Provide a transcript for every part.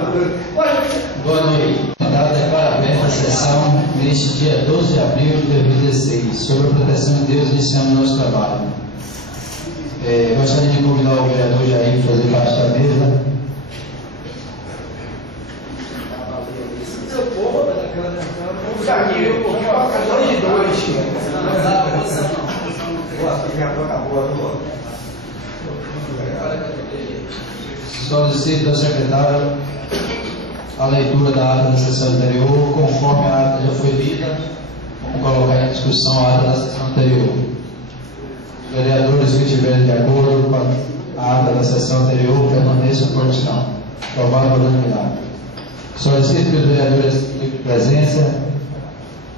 Boa noite. Data para aberta a sessão neste dia 12 de abril de 2016, sobre a proteção de Deus iniciando nosso trabalho. Gostaria de convidar o vereador Jair para fazer parte da mesa. Solicito ao secretário a leitura da ata da sessão anterior, conforme a ata já foi lida. Vamos colocar em discussão a ata da sessão anterior. Os vereadores que estiverem de acordo com a ata da sessão anterior permaneçam por questão. Aprovado por unanimidade. Solicito que os vereadores de presença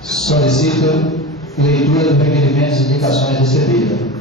solicitem leitura dos requerimentos e indicações recebidas.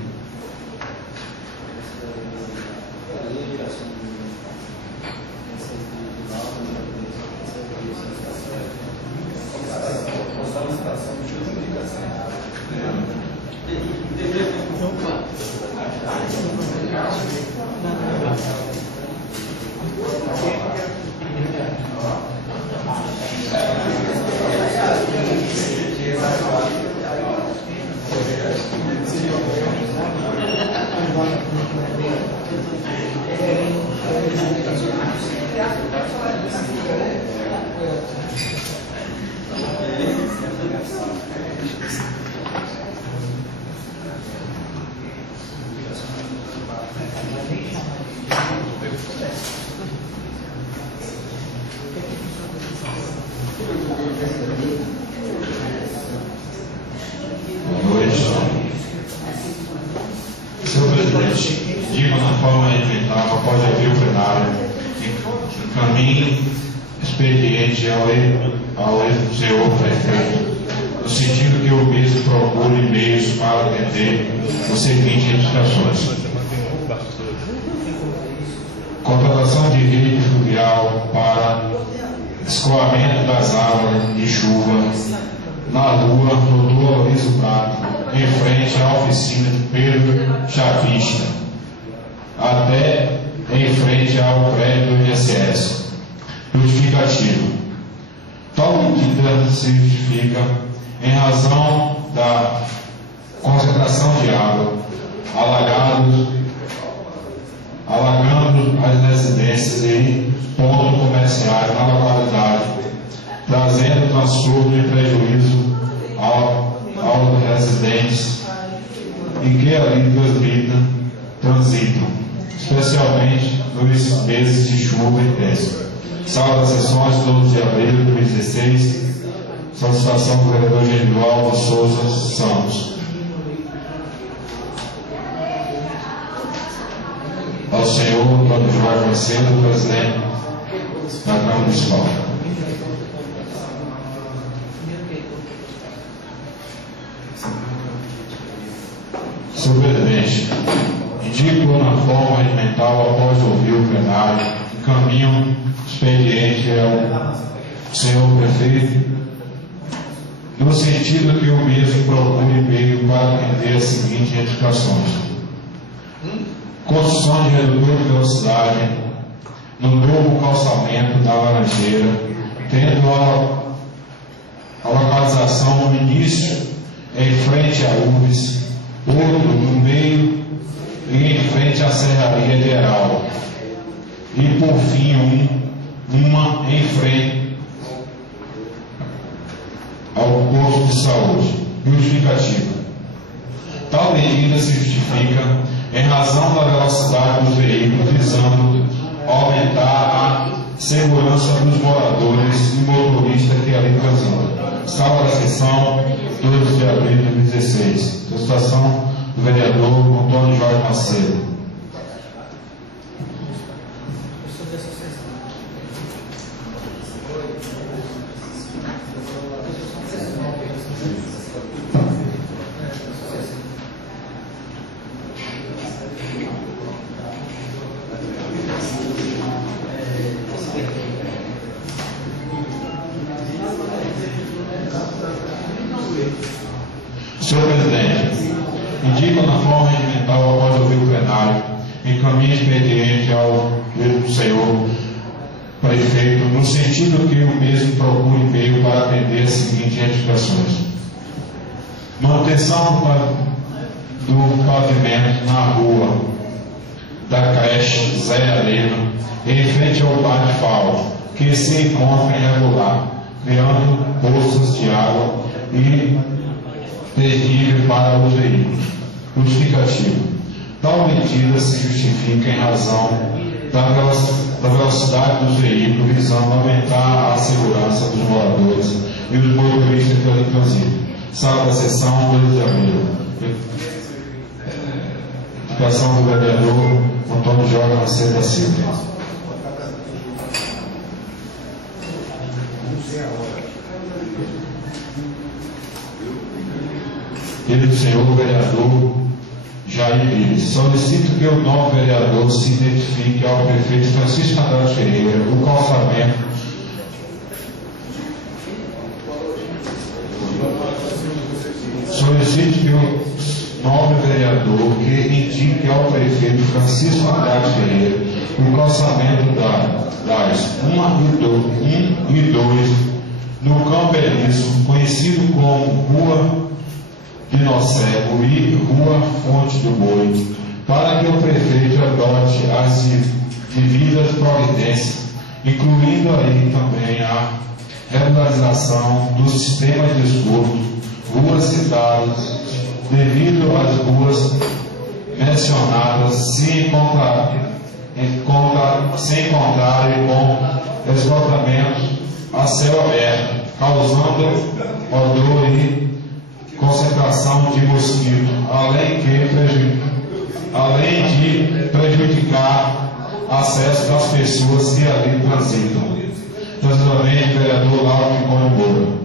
Boa noite. Senhor presidente, digo na forma regimental, após ouvir o plenário, encaminhe expediente ao senhor prefeito, no sentido que o mesmo procure meios para atender as seguintes indicações: contratação de rede fluvial para escoamento das águas de chuva na rua Doutor Aloysio Prato, em frente à oficina de Pedro Chavista, até em frente ao prédio do INSS. Justificativo: tal medida se justifica em razão da concentração de água, alagando as residências e pontos comerciais na localidade, trazendo transtorno e prejuízo aos residentes e que ali transitam, especialmente nos meses de chuva intensa. Sala das sessões, 12 de abril de 2016. Solicitação do vereador Genivaldo Souza Santos. Ao senhor Antônio Jorge Macedo, presidente da Câmara Municipal. Senhor presidente, indico na forma regimental, após ouvir o plenário, encaminho expediente ao senhor prefeito, no sentido que o mesmo procure meio para atender as seguintes indicações: construção de redutor de velocidade no novo calçamento da Laranjeira, tendo a localização no início em frente a URBS, outro no meio e em frente à Serraria Geral, e por fim uma em frente ao posto de saúde. Justificativa: tal medida se justifica em razão da velocidade dos veículos, visando aumentar a segurança dos moradores e motoristas que ali transitam. Sala da sessão, 12 de abril de 2016. Solicitação do vereador Antônio Jorge Macedo. Senhor presidente, indico na forma regimental, após ouvir o plenário, encaminhe expediente ao senhor prefeito, no sentido que o mesmo procure meio para atender as seguintes edificações: manutenção do pavimento na rua da creche Zé Helena, em frente ao bar de Falo, que se encontra irregular, criando poças de água e terrível para os veículos. Justificativo: tal medida se justifica em razão da velocidade dos veículos, visando aumentar a segurança dos moradores e dos motoristas pelo trânsito. Sala da sessão, 2 de janeiro. Indicação do vereador Antônio Jorge Macedo da Silva. Pelo senhor vereador Jair Pires, solicito que o novo vereador se identifique ao prefeito Francisco Andrade Ferreira o calçamento solicito que o novo vereador que indique ao prefeito Francisco Andrade Ferreira o calçamento das 1 e 2 no Camperiço, conhecido como Rua Dinocego e Rua Fonte do Boi, para que o prefeito adote as devidas providências, incluindo aí também a regularização do sistema de esgoto, ruas citadas, devido às ruas mencionadas se encontrarem com esgotamento a céu aberto, causando odor e concentração de mosquito, além de prejudicar acesso das pessoas que ali transitam. Transitoriamente, vereador Lauro Ficone Moura.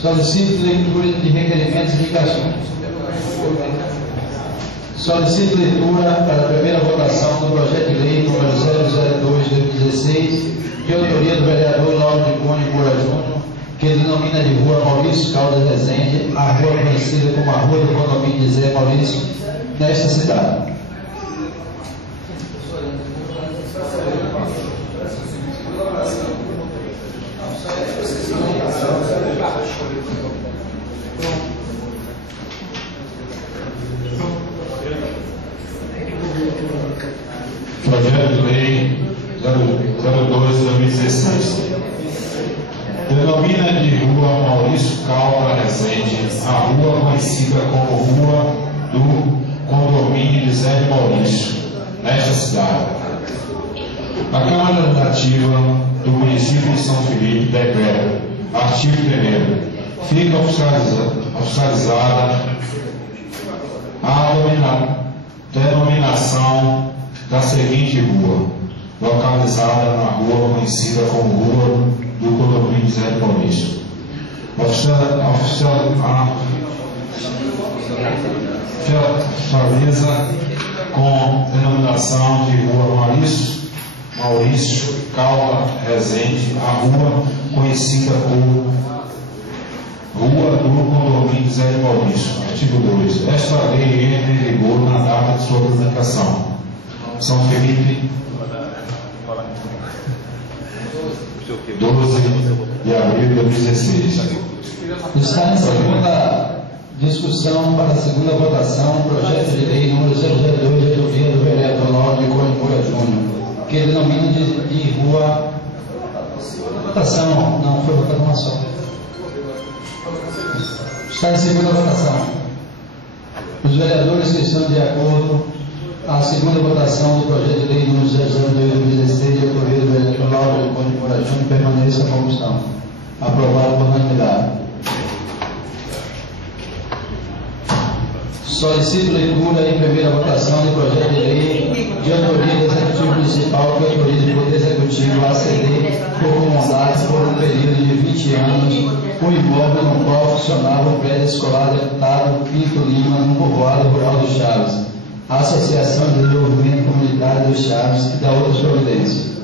Solicito leitura de requerimentos e indicações. Solicito leitura para a primeira votação do projeto de lei número 002/2016, de autoria do vereador Lauro Ficone Moura Júnior, que denomina de Rua Maurício Caldas Rezende, a rua conhecida como a Rua do Condomínio de Zé Maurício, nesta cidade. Projeto de Lei 02/2016. Denomina de Rua Maurício Caldas Rezende a rua conhecida como Rua do Condomínio de Zé Maurício, nesta cidade. A Câmara Legislativa do município de São Felipe decreta, artigo 1º, fica oficializada a denominação da seguinte rua, localizada na rua conhecida como Rua do Condomínio de Zé Maurício. Oficializa com denominação de Rua Maurício Caldas Rezende a rua conhecida como Rua do Condomínio de Zé Maurício. Artigo 2. Esta lei entra em vigor na data de sua publicação. São Felipe, 12 de abril de 2016. Está em segunda discussão para a segunda votação o projeto de lei número 002, de autoria do vereador Lauro Ficone Moura Júnior, que denomina de Rua... Votação, não foi votada uma só. Está em segunda votação. Os vereadores que estão de acordo a segunda votação do projeto de lei número 002/2016, de autoria do vereador Lauro Ficone Moura Júnior, permaneça como estão. Aprovado por unanimidade. Solicito leitura em primeira votação do projeto de lei de autoria do Executivo Municipal que autoriza o Poder Executivo a ceder por mandato por um período de 20 anos o imóvel no qual funcionava o prédio escolar deputado Pinto Lima, no povoado rural dos Chaves, a Associação de Desenvolvimento Comunitário dos Chaves e da outras providências.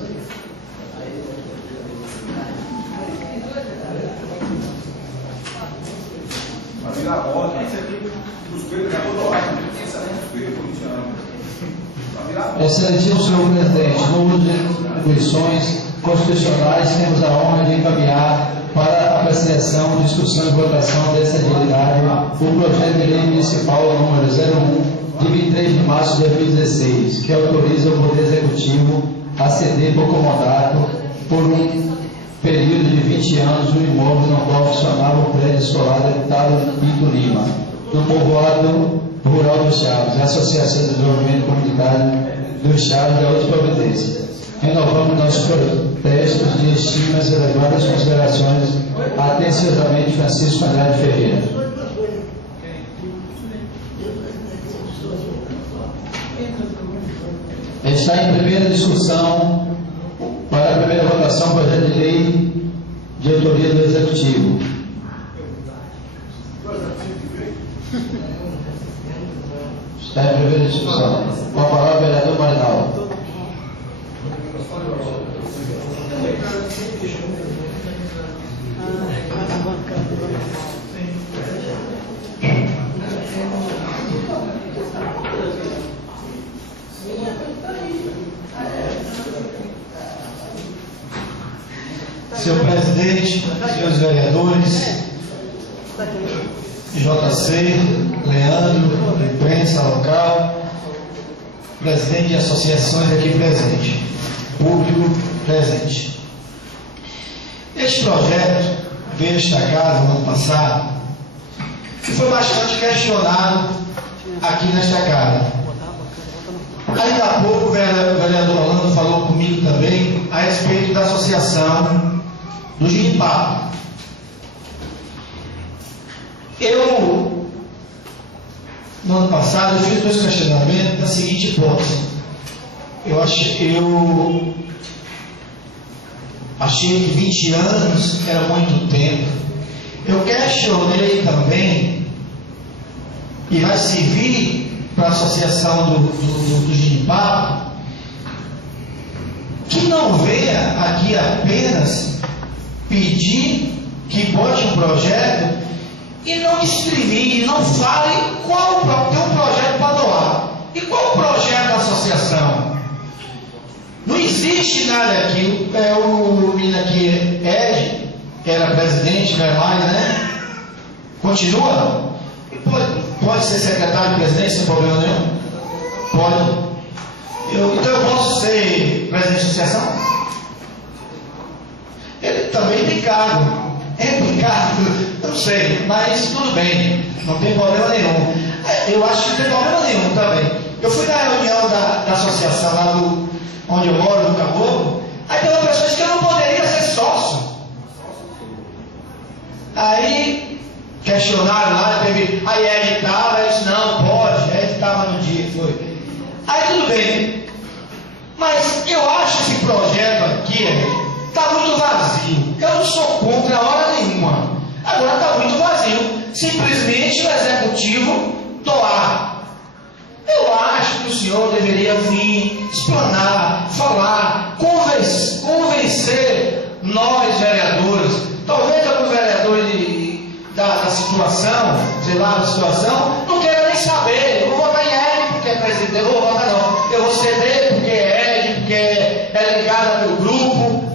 Excelentíssimo senhor presidente, no uso de atribuições constitucionais, temos a honra de encaminhar para apreciação, discussão e votação dessa atividade o projeto de lei municipal número 01, de 23 de março de 2016, que autoriza o Poder Executivo a ceder por comodato por um período de 20 anos o imóvel no qual funcionava o prédio escolar deputado Pinto Lima, no povoado rural dos Chaves, a Associação de Desenvolvimento Comunitário dos Chaves da outra providência. Renovamos nossos protestos de estimas e levadas considerações atenciosamente Francisco Andrade Ferreira. Está em primeira discussão para a primeira votação o projeto de lei de autoria do Executivo. Está em primeira discussão. Com a palavra o vereador Marinaldo. Senhor presidente, senhores vereadores, JC, Leandro, imprensa local, presidente de associações aqui presente, público presente. Este projeto veio a esta casa no ano passado e foi bastante questionado aqui nesta casa. Ainda há pouco o vereador Orlando falou comigo também a respeito da associação do Ginipapo. No ano passado, eu fiz 2 questionamentos da seguinte hipótese. Eu achei que 20 anos era muito tempo. Eu questionei também, e vai servir para a associação do Ginipapo, que não venha aqui apenas pedir que bote um projeto e não discrimine, não fale qual tem um projeto para doar. E qual o projeto da associação? Não existe nada aqui. O menino aqui, Ed, que era presidente, Verlaine, né? Continua? Pode ser secretário de presidente sem problema nenhum? Pode. Então eu posso ser presidente de associação? Ele também tem cargo. É tem cargo? Eu não sei, mas tudo bem, não tem problema nenhum. Eu acho que não tem problema nenhum também. Eu fui na reunião da associação lá onde eu moro, no Caboclo, aí tem uma pessoa que eu não poderia ser sócio. Aí questionaram lá, teve. Aí Ed estava, eu disse, não, pode, Ed estava no dia que foi. Aí tudo bem. Mas eu acho esse projeto aqui está muito vazio. Eu não sou contra hora nenhuma. Agora está muito vazio. Simplesmente o executivo doar. Eu acho que o senhor deveria vir, explanar, falar, convencer nós vereadores. Talvez algum vereador da situação, sei lá, da situação, não queira nem saber. Eu vou votar em Ed porque é presidente. Eu vou votar não. Eu vou ceder porque é Ed, porque é ligado ao meu grupo.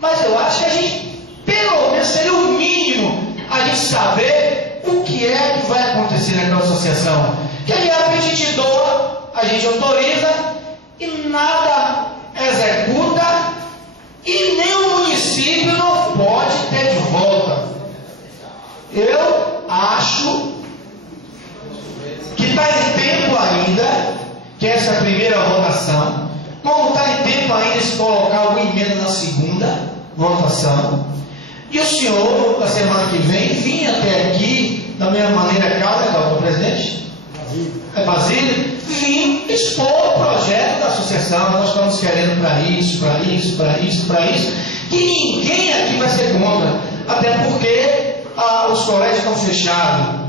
Mas eu acho que a gente, pelo menos, seria o mínimo a gente saber o que é que vai acontecer naquela associação. Que de repente a gente doa, a gente autoriza e nada executa e nem o município não pode ter de volta. Eu acho que está em tempo ainda, que essa é a primeira votação, como está em tempo ainda se colocar o emenda na segunda votação, e o senhor, na semana que vem, vinha até aqui da mesma maneira calma, doutor presidente, Basílio, vim expor o projeto da associação. Nós estamos querendo para isso, que ninguém aqui vai ser contra, até porque os colégios estão fechados.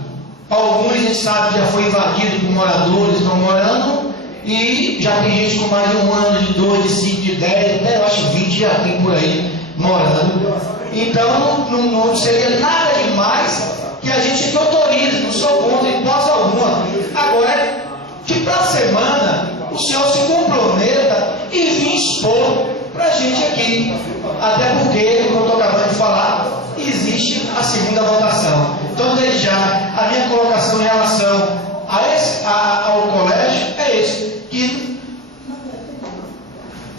Alguns a gente sabe que já foi invadido por moradores, estão morando, e já tem gente com mais de 1 ano, de 2, de 5, de 10, até eu acho 20 já tem por aí morando. Então não seria nada demais que a gente autorize, não sou contra em hipótese alguma. Agora, que para a semana o senhor se comprometa e vir expor para a gente aqui. Até porque, como eu estou acabando de falar, existe a segunda votação. Então, desde já, a minha colocação em relação ao colégio é esse,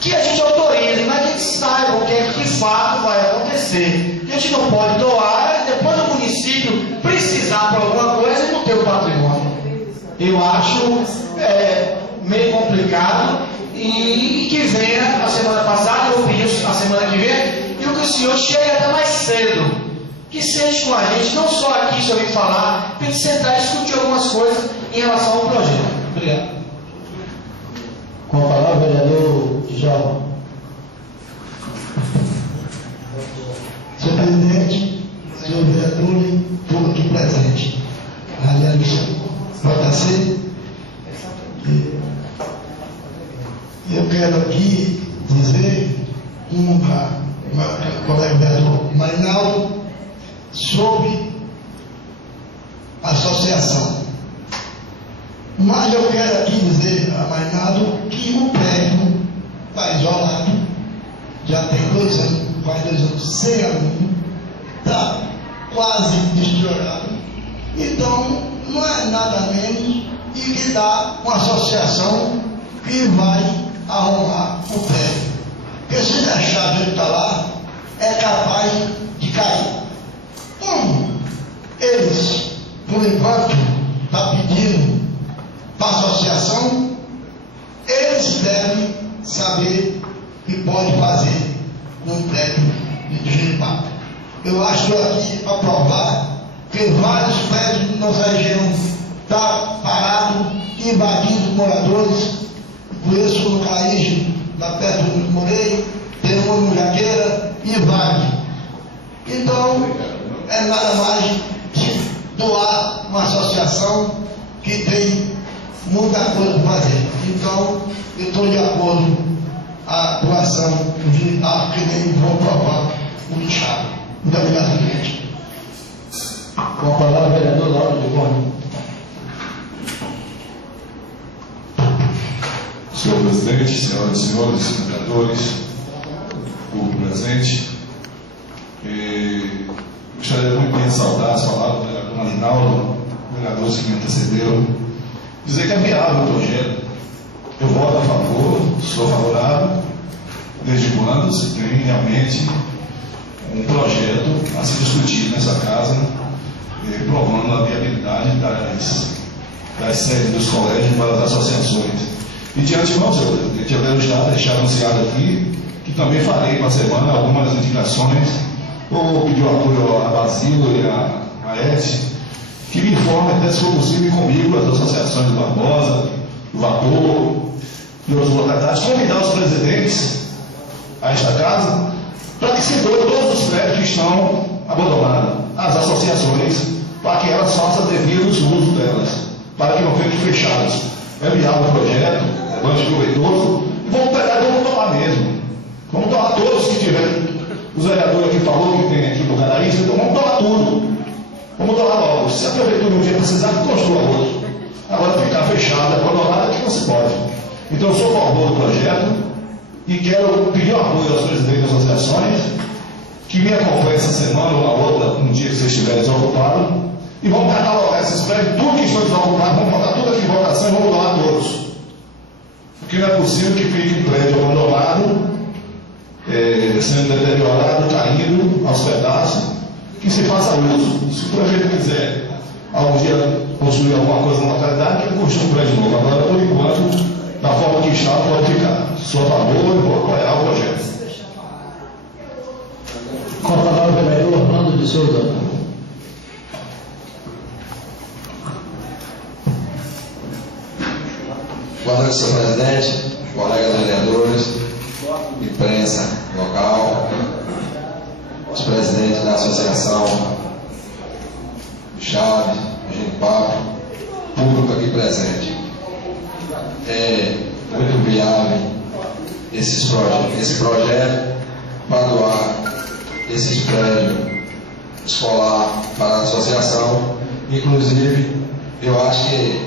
que a gente autorize, mas que a gente saiba o que é que de fato vai acontecer. A gente não pode doar e depois do município precisar para alguma coisa e não ter o patrimônio. Eu acho meio complicado, e que venha a semana passada, eu pedi a semana que vem, e o que o senhor chegue até mais cedo, que seja com a gente, não só aqui, se eu vim falar, para a gente sentar e discutir algumas coisas em relação ao projeto. Obrigado. Com a palavra, vereador Djalma. Senhor presidente, senhor vereador e todo aqui presente. Radialista JC. Eu quero aqui dizer meu colega vereador Marinaldo sobre a associação. Mas eu quero aqui dizer a Marinaldo que o prédio está isolado, já tem 2 anos, quase 2 anos sem aluno, está quase deteriorado. Então, não é nada menos e que dá uma associação que vai arrumar o prédio. Porque se deixar do jeito que está lá, é capaz de cair. Como eles, por enquanto, estão pedindo para a associação, eles devem saber o que pode fazer num prédio de Jeripapo. Eu acho aqui para provar que vários prédios da nossa região estão parados, invadindo moradores. Conheço no Caíge, lá perto do Moreira, tem uma no Jaqueira e vários. Então, é nada mais que doar uma associação que tem muita coisa para fazer. Então, eu estou de acordo com a doação do Jeripapo, que nem vou provar o lixado. Muito obrigado, presidente. Com a palavra, vereador Lauro de Gomes. Senhor presidente, senhoras e senhores vereadores, público presente, gostaria muito de ressaltar as palavras do vereador Marinaldo, vereadores que me antecederam, dizer que é viável o projeto. Eu voto a favor, sou favorável, desde quando se tem realmente um projeto a se discutir nessa casa, provando a viabilidade das sedes dos colégios para as associações. E de antemão, senhor presidente, eu quero deixar anunciado aqui que também farei para a semana algumas indicações, ou pedir o apoio a Basílio e a Ed, que me informem até se for possível comigo, as associações do Barbosa, do Vapor e outras localidades, convidar os presidentes a esta casa para que se doem todos os prédios que estão abandonados, as associações, para que elas façam devidos uso delas, para que não fiquem fechadas. É viável o projeto, é bastante proveitoso, e vamos pegar e vamos tomar mesmo. Vamos tomar todos que tiverem. Os vereadores aqui falou que tem aqui no Canaísta, então vamos tomar tudo. Vamos tomar logo. Se a prefeitura um dia precisar, construa outro. Agora ficar fechado, abandonado, é que não se pode. Então eu sou a favor do projeto e quero pedir um apoio aos presidentes das associações que me acompanhem essa semana ou na outra, um dia que vocês estiverem desocupados, e vamos catalogar esses prédios, tudo que estão desocupados, vamos botar tudo aqui em votação e vamos doar todos. Porque não é possível que fique um prédio abandonado, sendo deteriorado, caindo aos pedaços, que se faça uso. Se o prefeito quiser algum dia construir alguma coisa na localidade, que ele construa um prédio novo. Agora, por enquanto, da forma que está, pode ficar. Sou a favor e vou apoiar o projeto. Com a palavra, vereador Orlando de Souza. noite, senhor presidente, colegas vereadores, imprensa local, os presidentes da associação, Chaves, Genipapo, público aqui presente. É muito viável esse projeto para doar esses prédios escolar para a associação. Inclusive, eu acho que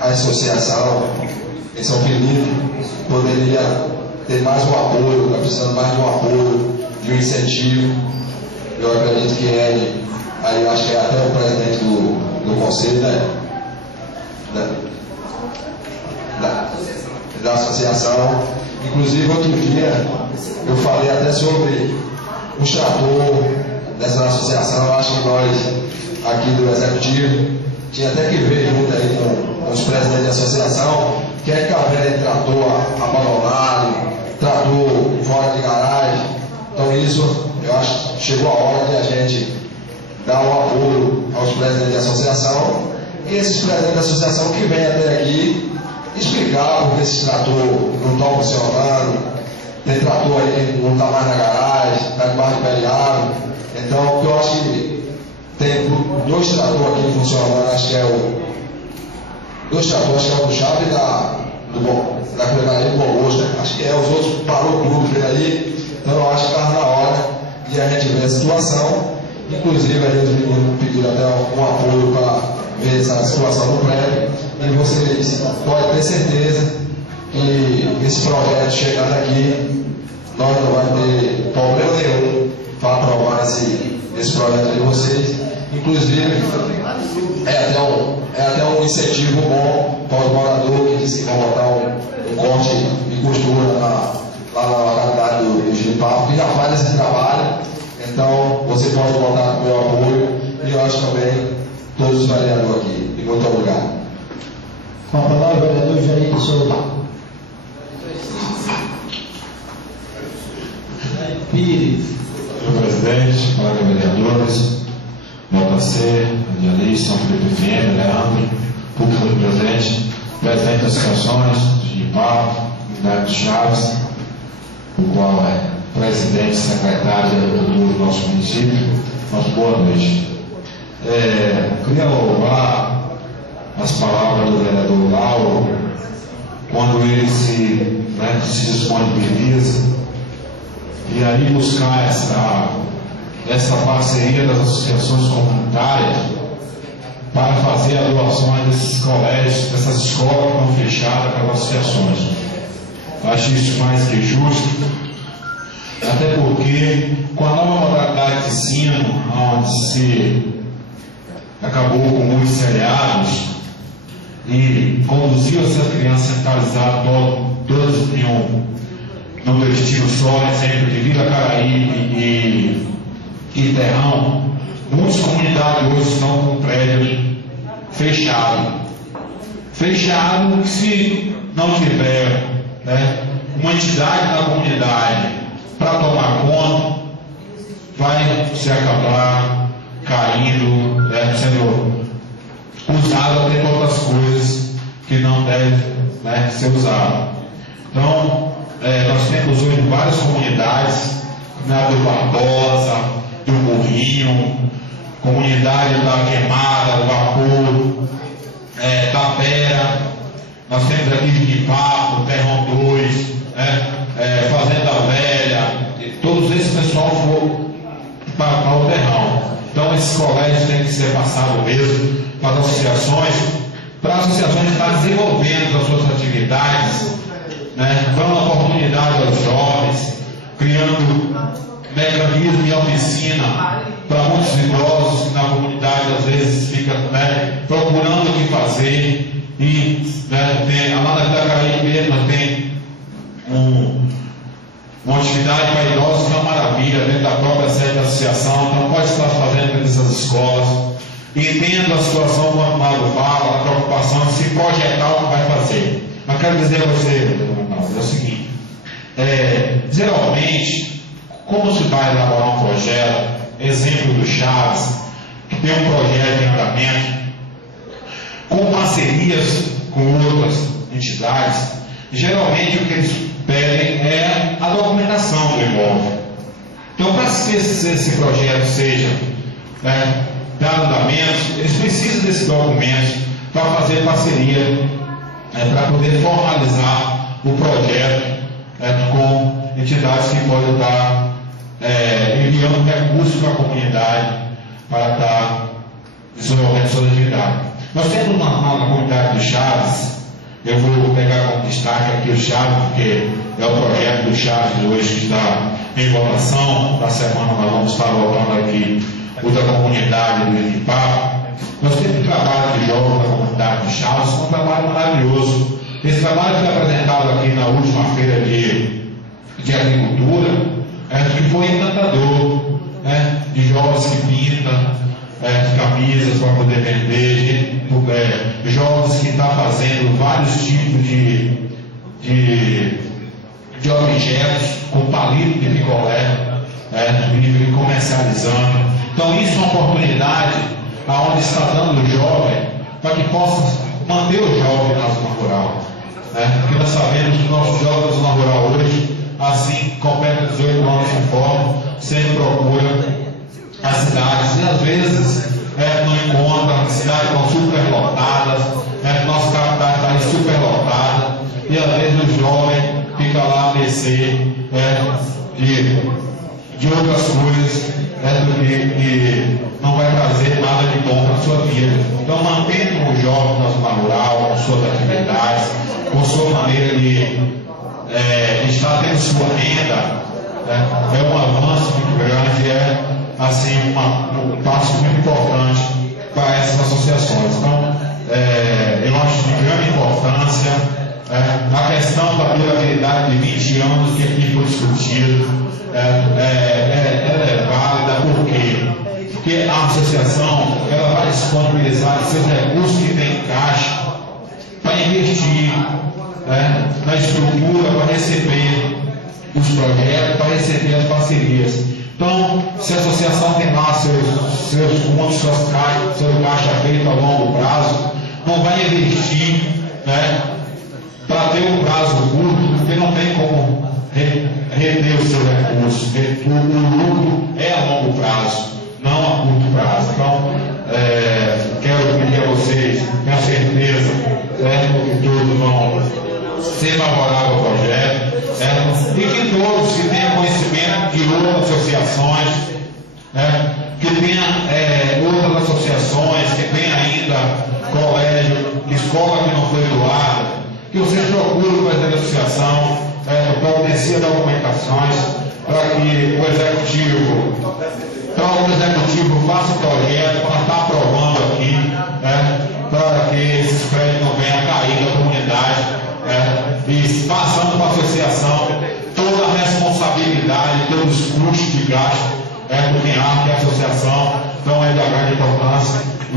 a associação em São Felipe poderia ter mais um apoio, está precisando mais de um apoio, de um incentivo. Eu acredito que ele, aí eu acho que é até o presidente do conselho, né? Da associação. Inclusive, outro dia, eu falei até sobre o trator dessa associação. Eu acho que nós, aqui do Executivo, tinha até que ver junto aí com os presidentes da associação, que é que a velha trator abandonado, trator fora de garagem. Então isso, eu acho que chegou a hora de a gente dar um apoio aos presidentes da associação, e esses presidentes da associação que vêm até aqui explicar porque esse trator não está funcionando, tem trator aí que não está mais na garagem, está debaixo de pé de árvore. Então eu acho que tem dois tratores aqui funcionando, acho que é o dois tratores, acho que é o do Chave e da Crenaria do Bom Gosto, né? Acho que é, os outros parou tudo por aí. Então eu acho que está na hora de a gente ver a situação. Inclusive aí os meninos pediram até um apoio para ver essa situação do prédio, e vocês podem ter certeza que esse projeto chegando aqui, nós não vamos ter problema nenhum para aprovar esse projeto de vocês. Inclusive, é até um incentivo bom para os moradores que dizem que vão botar um corte e costura lá na localidade do Genipapo, que já faz esse trabalho. Então, você pode contar com o meu apoio, e eu acho também todos os vereadores aqui. E muito obrigado. Com a palavra, o vereador Jair de Souza. Pires. Senhor presidente, colegas vereadores, JC, Adialista, São Felipe FM, Leandro, público presente, presidente das associações, Genipapo, unidade de Chaves, o qual é presidente e secretário do nosso município. Nossa boa noite. Queria louvar as palavras do vereador Lauro, quando ele se disponibiliza e aí buscar essa parceria das associações comunitárias para fazer a doação desses colégios, dessas escolas que estão fechadas para as associações. Eu acho isso mais que justo, até porque com a nova modalidade de ensino, onde se acabou com muitos feriados e conduziu essa criança centralizada todos num destino só, exemplo de Vila Caraíbe e Terrão, muitas comunidades hoje estão com prédios fechados. Fechado, se não tiver uma entidade na comunidade para tomar conta, vai se acabar caindo, sendo usado até para outras coisas que não devem ser usadas. Então, nós temos hoje várias comunidades, do Barbosa, do Morrinho, comunidade da Queimada, do Vapor, da Pera, nós temos aqui Genipapo, Terrão 2, Fazenda Velha, todos esses pessoal foram para o Terrão. Então esses colégios têm que ser passados mesmo para as associações estar desenvolvendo as suas atividades, dando oportunidade aos jovens, criando mecanismo e oficina para muitos idosos que na comunidade às vezes fica procurando o que fazer. E a lá na Vila Caraíbe mesmo tem uma atividade para idosos que é uma maravilha dentro da própria sede da associação. Então pode estar fazendo dentro dessas escolas, entendo a situação como o Mário fala, a preocupação de se projetar o que vai fazer. Mas quero dizer a você, é o seguinte, geralmente, como se vai elaborar um projeto, exemplo do Chaves, que tem um projeto em andamento, com parcerias com outras entidades, geralmente o que eles pedem é a documentação do imóvel. Então, para que esse projeto seja dado andamento, eles precisam desses documentos para fazer parceria, para poder formalizar o projeto com entidades que podem estar enviando recursos para a comunidade para estar desenvolvendo sua atividade. Nós temos na comunidade do Chaves, eu vou pegar como destaque aqui o Chaves, porque é o projeto do Chaves hoje que está em votação. Na semana nós vamos estar votando aqui o da comunidade do Itipá. Nós temos um trabalho de jovens na comunidade do Chaves, um trabalho maravilhoso. Esse trabalho foi apresentado aqui na última feira de agricultura, que foi encantador, de jovens que pintam camisas para poder vender, jovens que estão fazendo vários tipos de objetos com palito de picolé, e comercializando. Então isso é uma oportunidade aonde está dando o jovem para que possa manter o jovem na zona rural. Porque nós sabemos que nossos jovens da zona rural hoje, assim, completam 18 anos de forma, sempre procuram as cidades, e às vezes não encontram, as cidades estão superlotadas, nossa capital está superlotada, e às vezes o jovem fica lá a mercê de outras coisas que não vai trazer nada de bom para a sua vida. Então, mantendo o jovem na zona rural, com suas atividades, com sua maneira de estar tendo sua renda, é um avanço muito grande, assim, um passo muito importante para essas associações. Então, eu acho de grande importância a questão da durabilidade de 20 anos que aqui foi discutido. Ela é válida porque a associação ela vai disponibilizar seus recursos que tem em caixa para investir na estrutura, para receber os projetos, para receber as parcerias. Então, se a associação tem lá seus fundos, seu caixa feito a longo prazo, não vai investir para ter um prazo curto, porque não tem como reter os seus recursos. O lucro é a longo prazo, não a curto prazo. Então, quero pedir a vocês, tenho certeza que todos vão ser favoráveis ao projeto, e que todos que tenham conhecimento de outras associações, que tenha outras associações, que tenha ainda colégio, escola que não foi doada, que vocês procurem o presidente da associação, providencia documentações para que o executivo faça o projeto para estar aprovando aqui, para que esses prédios não venham a cair da comunidade, e passando para a associação toda a responsabilidade, todos os custos de gasto do que é a associação. Então é da grande importância, e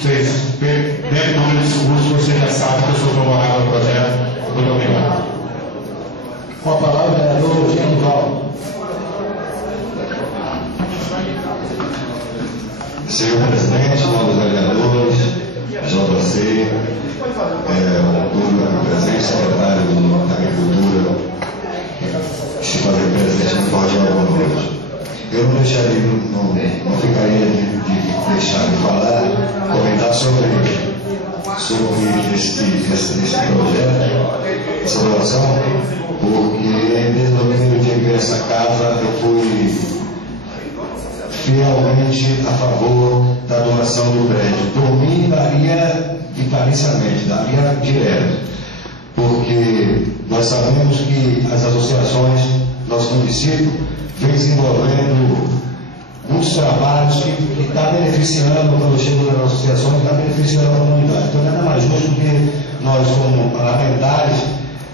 vocês, dentro do meu discurso, vocês já sabem que eu sou favorável ao projeto. Muito obrigado. Com a palavra, o vereador Genivaldo. Senhor presidente, novos vereadores, JC, o público presente, secretário da Agricultura, presidente do Cordial, boa noite. Eu não deixaria, não ficaria de deixar de falar, comentar sobre esse projeto, essa doação, porque desde o primeiro dia que veio essa casa eu fui fielmente a favor da doação do prédio. Por mim, daria vitaliciamente, daria direto, porque nós sabemos que as associações do nosso município vem desenvolvendo muitos trabalhos que está beneficiando, quando chega nas associações, está beneficiando a comunidade. Então, nada mais justo que nós, como parlamentares,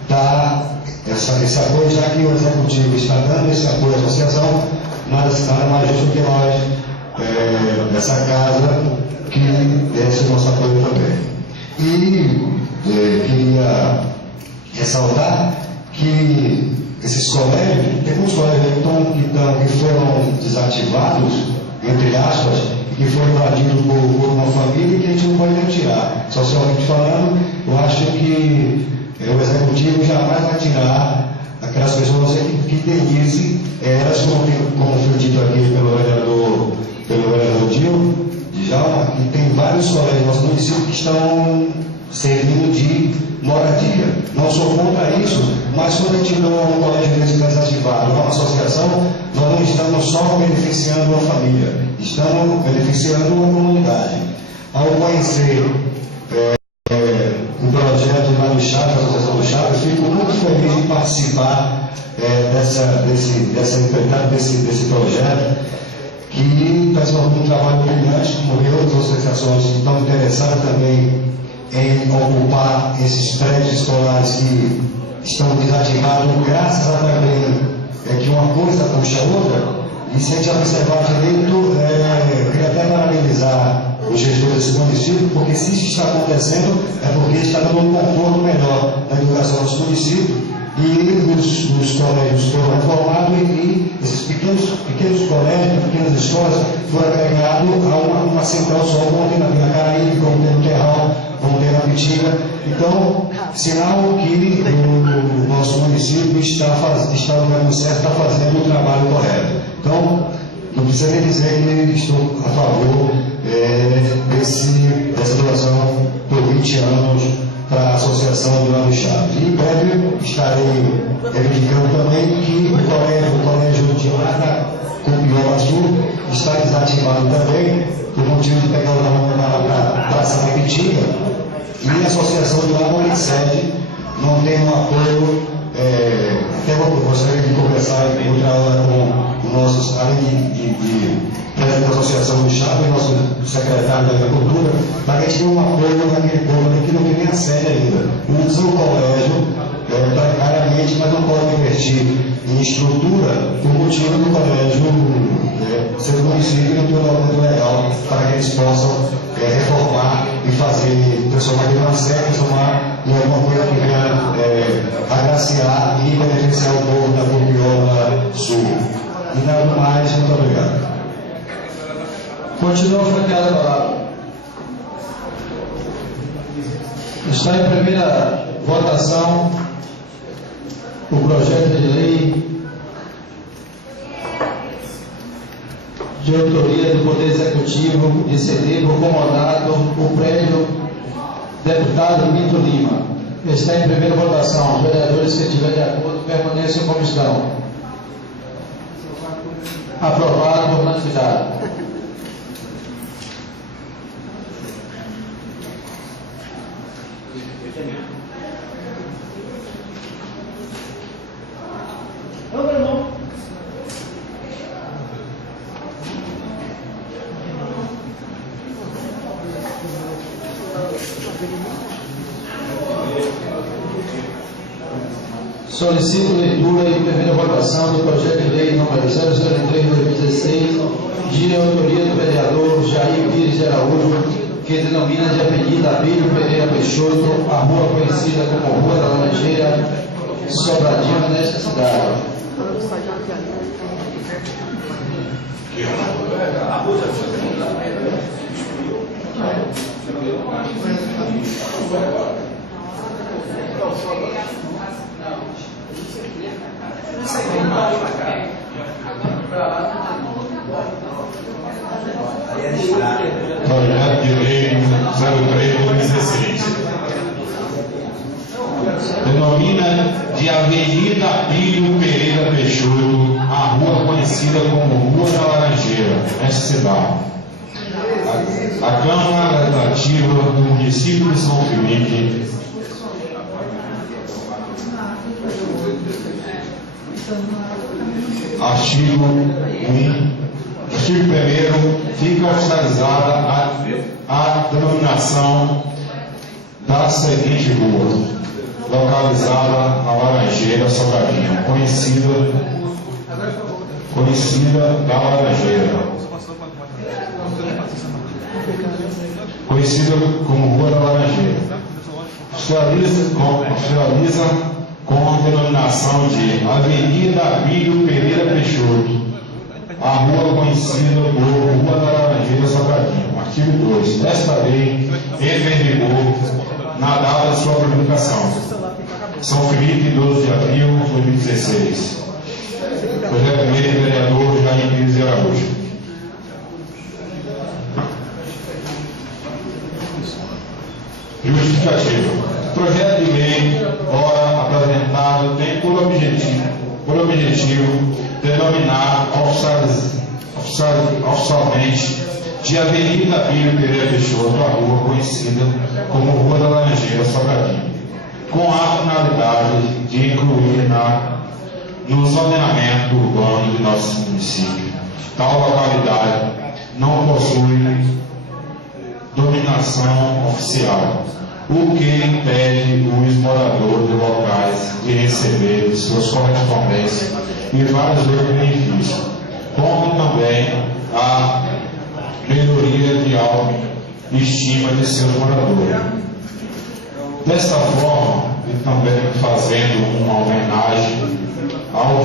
dar esse apoio, já que o executivo está dando esse apoio à associação, nada mais justo que nós, dessa casa, que desse o nosso apoio também. E queria ressaltar que esses colégios, tem muitos colégios que foram desativados, entre aspas, que foram invadidos por uma família que a gente não pode retirar. Socialmente falando, eu acho que o Executivo jamais vai tirar aquelas pessoas que indenizem elas, como foi dito aqui pelo vereador Djalma, que tem vários colégios do nosso município que estão servindo de moradia. Não sou contra isso, mas quando a gente vê um colégio desativado, uma associação, nós não estamos só beneficiando a família, estamos beneficiando a comunidade. Ao conhecer o projeto lá do Chaves, a Associação do Chaves, fico muito feliz de participar desse projeto, que está desenvolvendo um trabalho brilhante, como outras associações que estão interessadas também em ocupar esses prédios escolares que estão desativados, graças a também que uma coisa puxa a outra. E se a gente observar direito, eu queria até parabenizar o gestor desse município, porque se isso está acontecendo, é porque está dando um conforto melhor na educação do nosso município, e os colégios foram reformados e esses pequenos colégios, pequenas escolas foram agregados a uma central só, como tem na Vila Caraíbe, como tem no Terral, como tem na Bitinga. Então, sinal que o nosso município está no caminho certo, está fazendo o trabalho correto. Então, não precisa nem dizer que estou a favor dessa doação por 20 anos para a Associação do Lado Chaves. E em breve estarei reivindicando também que o colégio de Mata, Cupiola Sul, está desativado também, por motivo de pegar o nome para Praça da Bitinga, e a Associação do Lado não sede, não tem um apoio. Até gostaria de conversar outra hora com o nosso, além de presidente da Associação do Chaves, nosso secretário da Agricultura, para que a gente tenha um apoio naquele povo que não tem nem a sede ainda. Usa o colégio precariamente, mas não pode investir em estrutura por motivo do colégio ser do município e não ter um documento legal para que eles possam reformar e fazer, transformar aquilo numa sede, transformar em alguma coisa que venha agraciar e beneficiar o povo da Cupiola Sul. E nada mais, muito obrigado. Continua franqueada a palavra. Está em primeira votação o projeto de lei de autoria do Poder Executivo de ceder por comodato o prédio deputado Mito Lima. Está em primeira votação. Os vereadores que estiverem de acordo permaneçam como estão. Aprovado por unanimidade. Solicito leitura e primeira votação do projeto de lei número 003/2016, de autoria do vereador Jair Pires de Araújo, que denomina de Avenida Abílio Pereira Peixoto a rua conhecida como Rua da Laranjeira, Sobradinho, nesta cidade. Projeto de lei 03/2016. Denomina de Avenida Abílio Pereira Peixoto a rua conhecida como Rua da Laranjeira, nesta cidade. A Câmara Legislativa do município de São Felipe Artigo 1º, fica oficializada a denominação da seguinte rua, localizada na Laranjeira, Sobradinho, conhecida da Laranjeira, conhecida como Rua da Laranjeira. Oficializa com a denominação de Avenida Abílio Pereira Peixoto, a rua conhecida por Rua da Laranjeira, Sobradinho. Artigo 2. Desta lei entra em vigor na data de sua publicação. São Felipe, 12 de abril de 2016. Projeto de lei do vereador Jair Pires de Araújo. Justificativa. O projeto de lei, ora apresentado, tem por objetivo denominar oficialmente de Avenida Abílio Pereira Peixoto a rua conhecida como Rua da Laranjeira, Sobradinho, com a finalidade de incluir no zoneamento urbano de nosso município. Tal localidade não possui dominação oficial, o que impede os moradores de locais de receber suas correspondências e vários outros benefícios, como também a melhoria de autoestima de seus moradores. Dessa forma, e também fazendo uma homenagem ao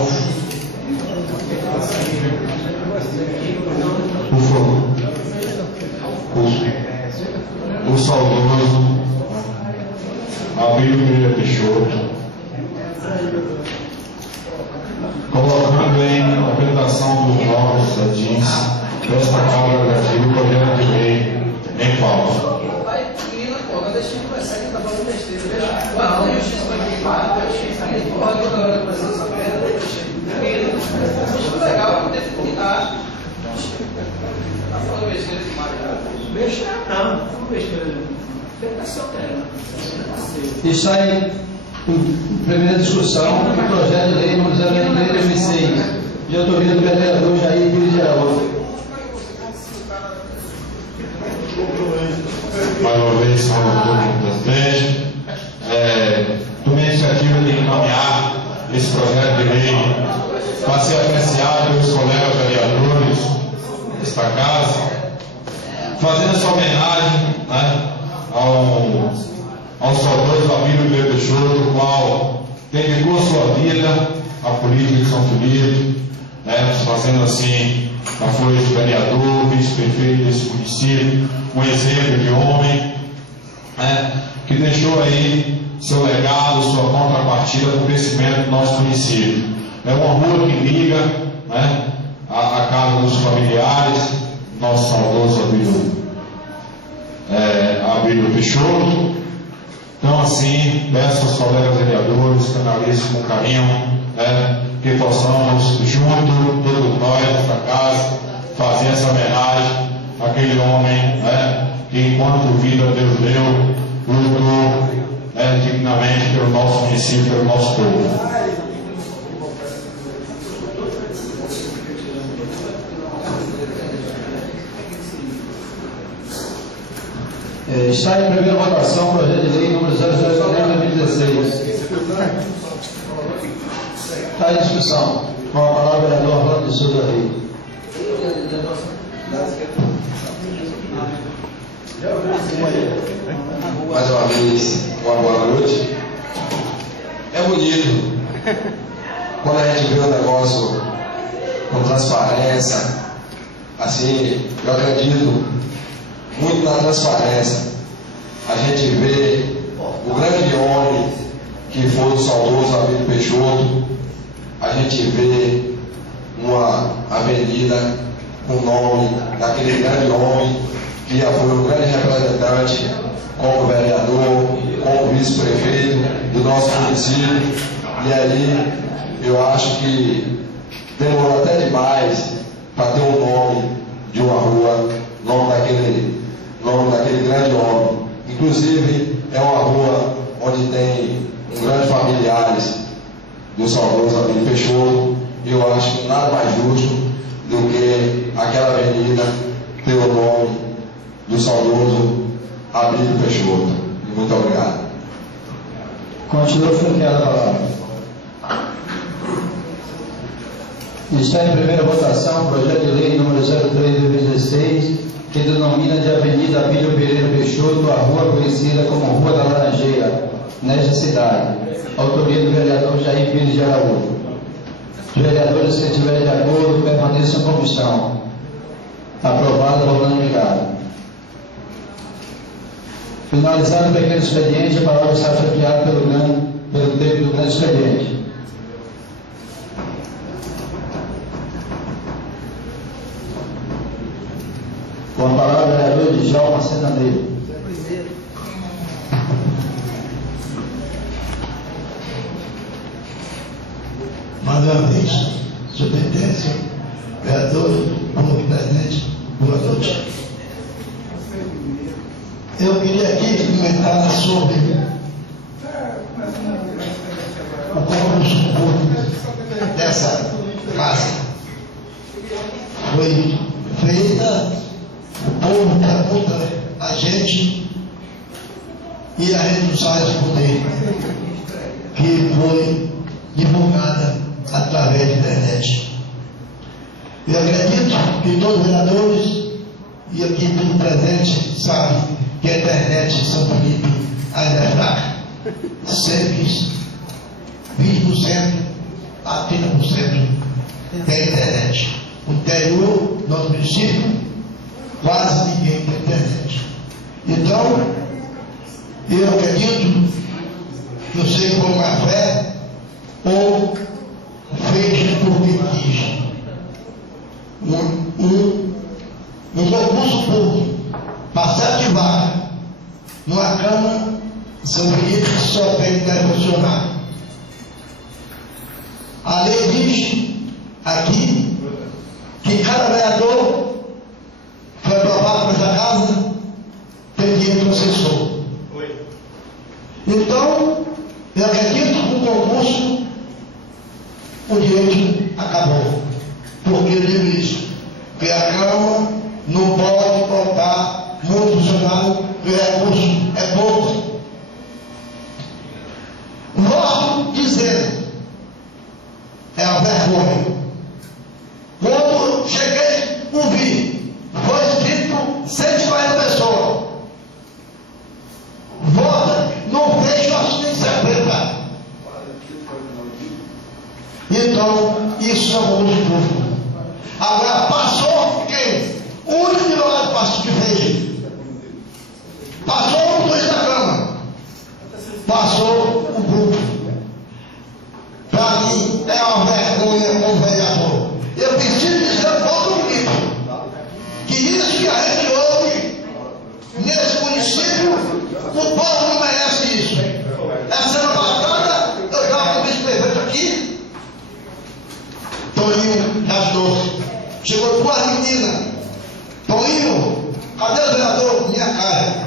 o saudoso Abílio Pereira Peixoto, colocando em apresentação dos novos edis desta Câmara Legislativa o projeto de lei em pauta. Está em primeira discussão o projeto de lei número 03/2006, de autoria do vereador Jair Pires de Araújo. Mais uma vez, senhor presidente, tomei a iniciativa de encaminhar esse projeto de lei para ser apreciado pelos colegas vereadores desta casa, fazendo essa homenagem, né, ao saudoso Abílio Pereira Peixoto, o qual dedicou sua vida à política de São Felipe, né, fazendo assim, foi vereador, vice-prefeito desse município, um exemplo de homem, né, que deixou aí seu legado, sua contrapartida para o crescimento do nosso município. É uma rua que liga, né, a casa dos familiares, nosso saudoso Abílio Peixoto. Então, assim, peço aos colegas vereadores que analisem com carinho, né, que possamos, junto, todos nós desta casa, fazer essa homenagem àquele homem, né, que, enquanto vida Deus deu, lutou, né, dignamente pelo nosso município, pelo nosso povo. Está em primeira votação o projeto de lei número 003/2016. Está em discussão. Com a palavra o vereador Orlando de Souza Rei. Mais uma vez, uma boa noite. É bonito quando a gente vê o negócio com transparência. Assim, eu acredito muito na transparência. A gente vê o grande homem que foi o saudoso Abílio Peixoto. A gente vê uma avenida com o nome daquele grande homem que já foi um grande representante como vereador, como vice-prefeito do nosso município. E aí eu acho que demorou até demais para ter um nome de uma rua, nome daquele grande homem. Inclusive é uma rua onde tem grandes familiares do saudoso Abílio Peixoto. E eu acho que nada mais justo do que aquela avenida ter o nome do saudoso Abílio Peixoto. Muito obrigado. Continua franqueada a palavra. Está em primeira votação o projeto de lei número 03/2016, que denomina de Avenida Abílio Pereira Peixoto a rua conhecida como Rua da Laranjeira, nesta cidade. Autoria do vereador Jair Pires de Araújo. Os vereadores que estiverem de acordo permaneçam como estão. Aprovada por unanimidade. Finalizado o pequeno expediente, a palavra está franqueada pelo tempo do grande expediente. Com a palavra, o vereador Djalma Senaneiro. Mais uma vez, subintendência, vereador, público presente, boa noite. Eu queria aqui comentar sobre o concurso público dessa casa. Foi feita, o povo pergunta a gente e a gente não sabe responder, que foi divulgada através da internet. Eu acredito que todos os vereadores e aqui tudo presente sabem que a internet em São Felipe ainda é fraca. Sempre 20% a 30% tem internet. No interior, no nosso município, quase ninguém tem internet. Então, eu acredito, não sei por má fé ou feito por quem quis, um concurso público para 7 vagas numa Câmara de São Felipe que só tem 10 funcionários. A lei diz aqui que cada vereador foi aprovado por essa casa tem direito ao assessor. Então, eu acredito que o concurso, o direito acabou. Porque eu digo isso, que a Câmara não pode botar muito funcionário, o recurso é pouco. Volto dizendo, é uma vergonha. Quando cheguei, ouvi, foi escrito 140 pessoas. Vota, não vejo acho que 70. Então, isso é um uso público. Agora, passou quem? O único advogado que fez. Passou o juiz da Câmara. Passou o grupo. Para mim, é uma vergonha como vereador. Eu preciso dizer para todo mundo que isso que a gente ouve nesse município, o povo não merece isso. Essa semana passada, eu estava com o vice-prefeito aqui, Toninho das Doces. Chegou 2 meninas. Toninho, cadê o vereador? Minha cara.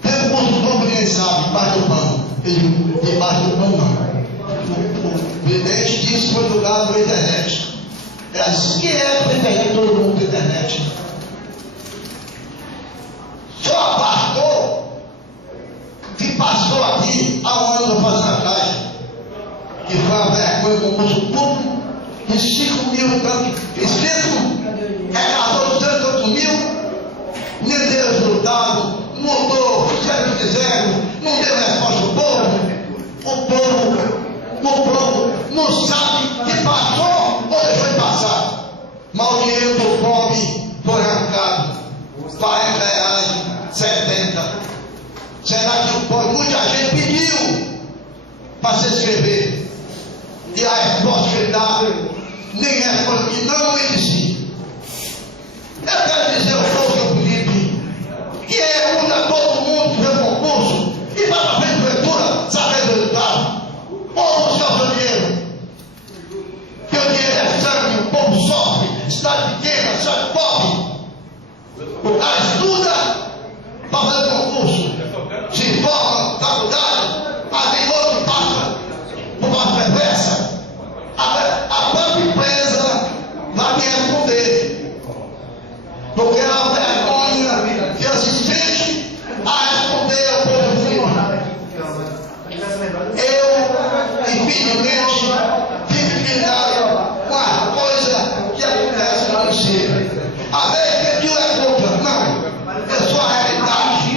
Tem um curso público, ninguém sabe, debaixo do pano. Ele, debaixo do pano não. O presidente disse que foi julgado pela internet. Ela disse que é pela internet, todo mundo tem internet. Só pastor que passou aqui há um ano fazendo atrás, que foi uma vergonha com o concurso público, de 5 mil tanto inscritos, arrecadou 200 mil, nem deu resultado, mudou, fizeram o que fizeram, não deu resposta ao povo. O povo não sabe que passou ou deixou de passar. Mas o dinheiro do pobre foi arrancado. 40 reais, 70. Será que o pobre, muita gente pediu para se inscrever? E a resposta que ele dá, nem resposta que não existe. Eu quero dizer ao povo Felipe que é usa todo mundo no concurso e vai para frente da prefeitura saber do resultado. Ou buscar o seu dinheiro. Que o dinheiro é sangue, o povo sofre, cidade pequena, cidade pobre. O cara estuda para fazer concurso, se forma, faculdade, mas tem outro que passa por uma perversa. A própria empresa vai me responder. Porque é uma vergonha que assistente a responder ao povo filho. Eu, infelizmente, fico indignado com a coisa que acontece no município. A vez que Deus é contra, não. Eu sou a realidade.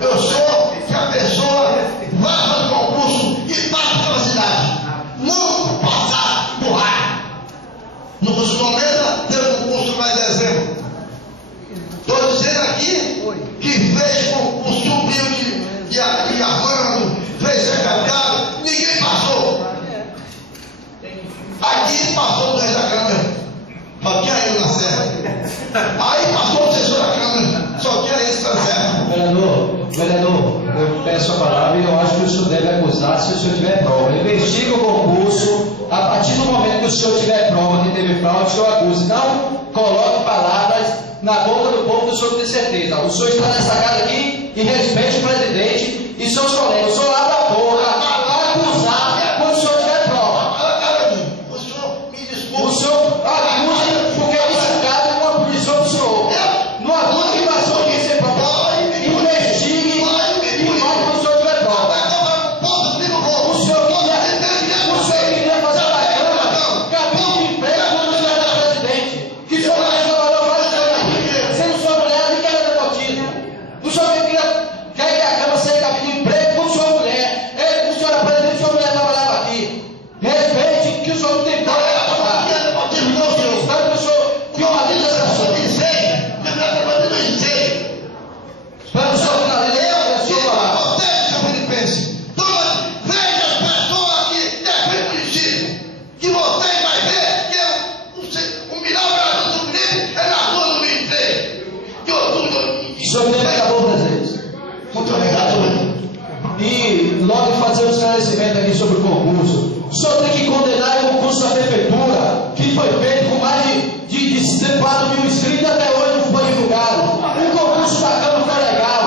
Eu sou que a pessoa vai para o concurso e passa pela cidade. Não passar por raio. No curso de Almeida, teve um concurso lá em dezembro. Estou dizendo aqui que fez concurso, subiu de certo. Aí passou o assessor da Câmara, só tinha esse tá certo. Vereador, eu peço a palavra e eu acho que o senhor deve acusar se o senhor tiver prova. Investiga o concurso, a partir do momento que o senhor tiver prova que teve fraude, o senhor acuse. Não coloque palavras na boca do povo que o senhor tem certeza. O senhor está nessa casa aqui e respeite o presidente e seus colegas. O senhor abre a boca para acusar quando o senhor tiver prova. O senhor me desculpa. O senhor acuse porque isso cabe uma punição do senhor. Não acuse que passou aqui sem prova. Investigue e mostre quando o senhor tiver prova. O senhor queria fazer da Câmara cabine de emprego quando o senhor era presidente. Que o senhor trabalhou vários anos aqui. Sendo sua mulher, nem quer nepotismo. O senhor quer que a Câmara seja cabine de emprego quando sua mulher. O senhor era presidente, sua mulher trabalhava aqui. Respeite que o senhor não tem prova para falar. Espero que o senhor finalize essa sua. Espero que o senhor finalize essa sua palavra. Que vocês vai ver que o melhor Brasil do Fluminense é na rua do 23 de outubro. O senhor tempo acabou, presidente. Muito obrigado. E logo fazer um esclarecimento aqui sobre o concurso. O senhor tem que condenar o concurso da prefeitura, que foi feito com mais de 4 mil inscritos e até hoje não foi divulgado. O concurso da Câmara foi legal.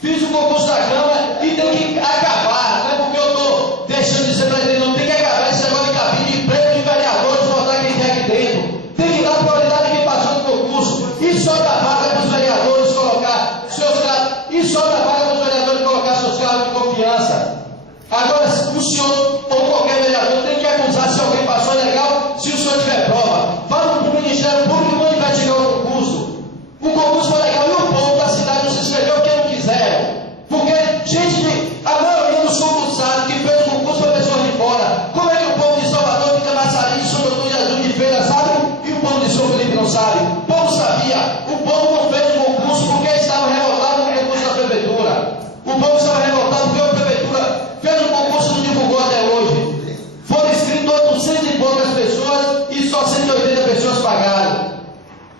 Fiz o concurso da Câmara e tem que acabar. Não é porque eu estou deixando de ser presidente, não. Tem que acabar esse negócio de cabine de emprego de vereadores, botar quem quer aqui dentro. Tem que dar prioridade a quem passou no concurso. E só dá vaga para os vereadores colocar seus cargos. E só dá vaga para os vereadores colocar seus cargos de confiança. Agora, o senhor ou qualquer vereador tem que acusar se alguém passou legal, se o senhor tiver prova. Fala para o Ministério Público quando investigar o concurso. O concurso foi legal e o povo da cidade não se inscreveu porque não quiseram. Porque, a maioria dos concursados que fez o concurso foi pessoas de fora. Como é que o povo de Salvador, de Camaçari, de São Doutor Jesus de Feira sabe e o povo de São Felipe não sabe? O povo sabia. O povo não fez o concurso porque estava revoltado com o concurso da prefeitura. O povo estava revoltado porque a prefeitura fez um concurso e não divulgou até hoje. Foram inscritos 800 e poucas pessoas e só 180 pessoas pagaram.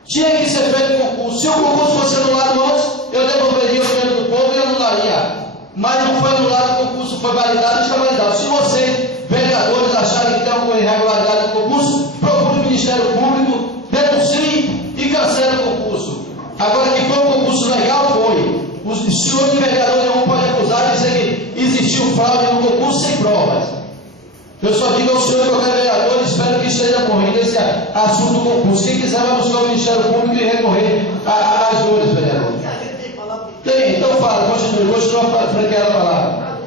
Tinha que ser feito o concurso. Se o concurso fosse anulado antes, eu devolveria o dinheiro do povo e anularia. Mas não foi anulado, o concurso foi validado e está validado. Se vocês, vereadores, acharem que tem alguma irregularidade no concurso, procure o Ministério Público, denuncie e cancele o concurso. Agora que foi um concurso legal, foi. O senhor de vereador nenhum pode acusar e dizer que existiu fraude no concurso sem provas. Eu só digo ao senhor e qualquer vereador, espero que esteja correndo esse assunto do concurso. Quem quiser vai buscar o Ministério Público e recorrer às dores, vereador. Tem, então fala, continua franqueando a palavra.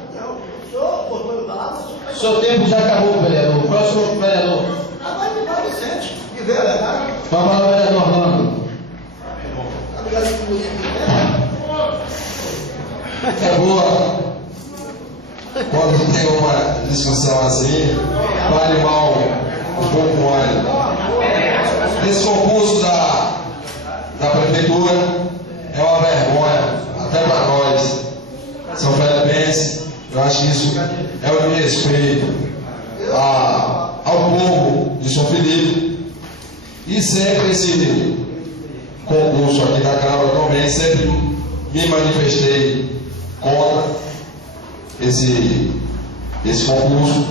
O seu tempo já acabou, vereador. O próximo vereador. Com a palavra, vereador Orlando. É boa. Quando tem uma discussão assim, vale mal um pouco mole. Esse concurso da prefeitura é uma vergonha, até para nós, São Felipenses. Eu acho que isso é um respeito ao povo de São Felipe. E sempre esse concurso aqui da Câmara também, sempre me manifestei contra esse concurso.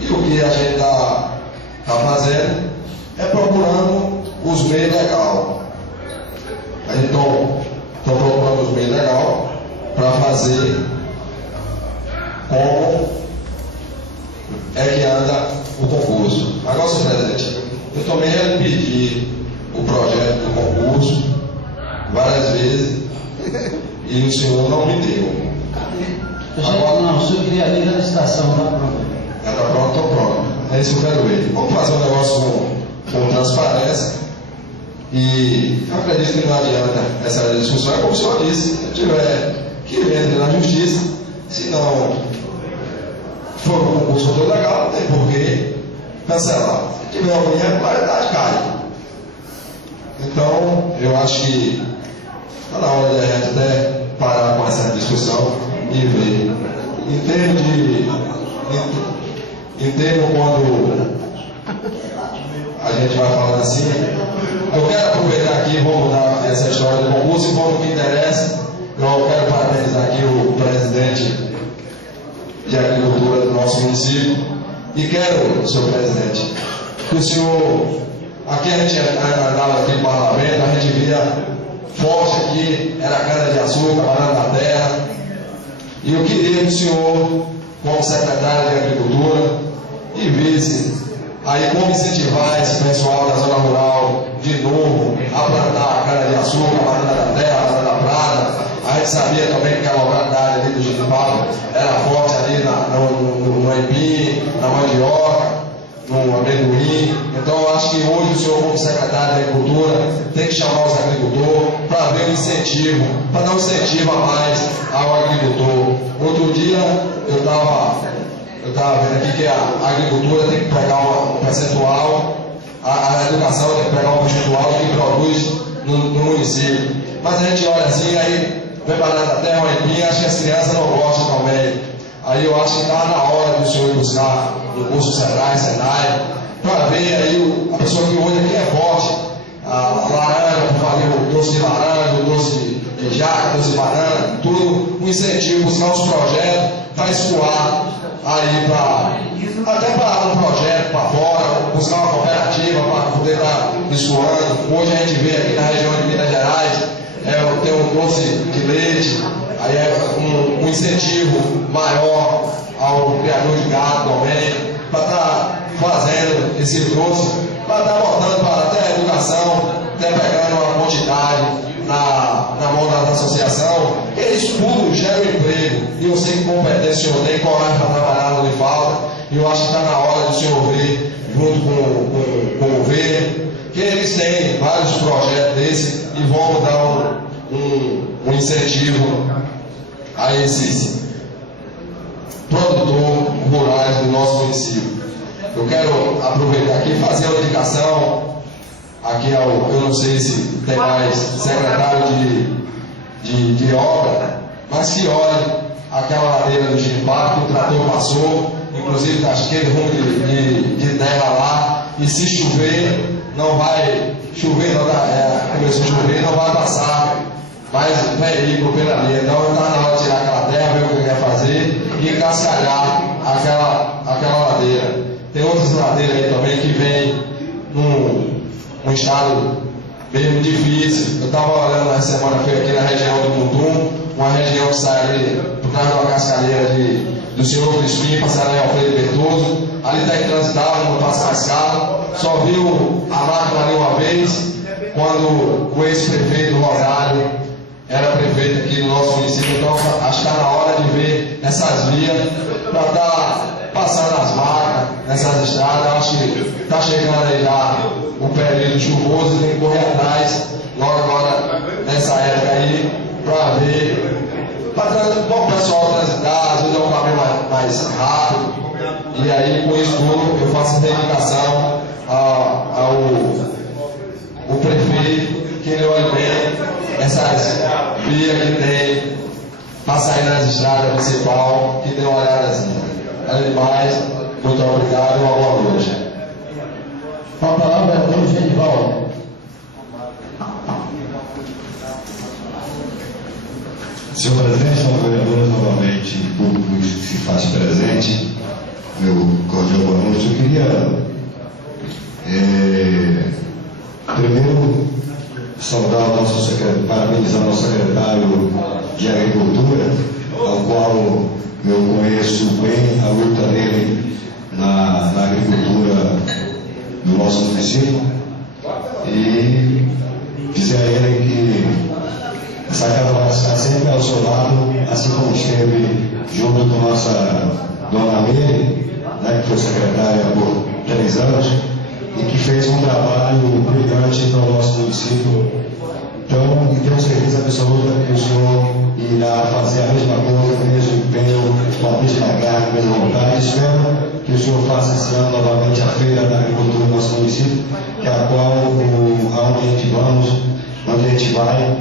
E o que a gente está fazendo é procurando os meios legais. A gente está procurando os meios legais para fazer como é que anda o concurso. Agora, senhor presidente, eu também pedi o projeto do concurso várias vezes e o senhor não me deu. Agora, não, o senhor queria ler a licitação, tá pronto. Já está pronto, estou pronto. É isso que eu quero ver. Vamos fazer um negócio com transparência. E eu acredito que não adianta essa discussão, é como o senhor disse, se tiver que ir na justiça, se não for um concurso todo legal, não tem por que cancelar. Se tiver alguma irregularidade, cai. Então, eu acho que está na hora de a gente até parar com essa discussão e ver. Entendo quando a gente vai falando assim. Eu quero aproveitar aqui, vou mudar essa história do concurso e vamos ao que interessa. Eu quero parabenizar aqui o presidente de agricultura do nosso município e quero, senhor presidente, que o senhor, aqui a gente andava aqui no parlamento, a gente via forte aqui, era cana-de-açúcar, banana da terra, e eu queria que o senhor, como secretário de agricultura, e visse aí como incentivar esse pessoal da zona rural de novo a plantar cana-de-açúcar, banana da terra, banana da prata. A gente sabia também que a localidade ali do Genivaldo era forte ali no aipim, na mandioca, no amendoim. Então eu acho que hoje o senhor, como secretário de Agricultura, tem que chamar os agricultores para ver o incentivo, para dar um incentivo a mais ao agricultor. Outro dia eu estava vendo aqui que a agricultura tem que pegar um percentual, a educação tem que pegar um percentual do que produz no município. Mas a gente olha assim, aí vem banana da terra, uma empinha, acho que as crianças não gostam também. Aí eu acho que está na hora do senhor ir buscar no curso Senai, para ver aí a pessoa que hoje aqui é forte, a laranja, para fazer o doce de laranja, o doce de jaca, doce de banana, tudo, um incentivo, buscar uns projetos para escoar aí até para um projeto para fora, buscar uma cooperativa para poder estar escoando. Hoje a gente vê aqui na região de Minas Gerais, tem um doce de leite, aí é um incentivo maior ao criador de gado também, para estar fazendo esse doce, para estar botando para até a educação, até pegando uma quantidade na mão da associação. Eles tudo geram emprego, e eu sei que competência o senhor tem, coragem para trabalhar não lhe falta, e eu acho que está na hora do senhor ver, junto com o governo, que eles têm vários projetos desses e vão dar um incentivo a esses produtores rurais do nosso município. Eu quero aproveitar aqui e fazer uma indicação aqui eu não sei se tem mais secretário de obra, mas que olhe aquela ladeira do Genivaldo que o trator passou, inclusive está cheio de rumo de terra lá, e se chover, não vai chover, começou a chover, não vai passar mais veículo pela linha. Então está na hora de tirar aquela terra, ver o que quer fazer e cascalhar aquela ladeira. Tem outras ladeiras aí também que vem num estado mesmo difícil. Eu estava olhando na semana feira aqui na região do Mundum, uma região que sai ali por trás de uma cascalheira do senhor Crispim, passando ali Alfredo Bertoso. Ali está intransitável, não passa mais carro. Só viu a máquina ali uma vez, quando o ex-prefeito Rosário era prefeito aqui do nosso município. Então acho que está na hora de ver essas vias para estar passando as máquinas nessas estradas. Acho que está chegando aí já o período chuvoso e tem que correr atrás logo agora nessa época aí para ver, para o pessoal transitar, às vezes é um caminho mais rápido. E aí com isso tudo eu faço a dedicação ao prefeito, que ele olhe bem essas vias que tem para sair nas estradas municipais, que dê uma olhadazinha. Além de mais, muito obrigado e uma boa noite. Com a palavra é o Genivaldo. Senhor presidente, senhor vereador, novamente, público que se faz presente, meu cordial boa noite. Eu queria primeiro saudar o nosso secretário, parabenizar o nosso secretário de Agricultura, ao qual eu conheço bem a luta dele na agricultura do nosso município, e dizer a ele que essa casa vai estar sempre ao seu lado, assim como esteve junto com nossa dona Meire, né, que foi secretária por 3 anos, e que fez um trabalho brilhante para o nosso município. Então, tenho certeza absoluta que o senhor irá fazer a mesma coisa, com o mesmo empenho, com a mesma garra, com a mesma vontade. Espero que o senhor faça esse ano novamente a Feira da Agricultura do nosso município, que é a qual, aonde a gente vamos, onde a gente vai,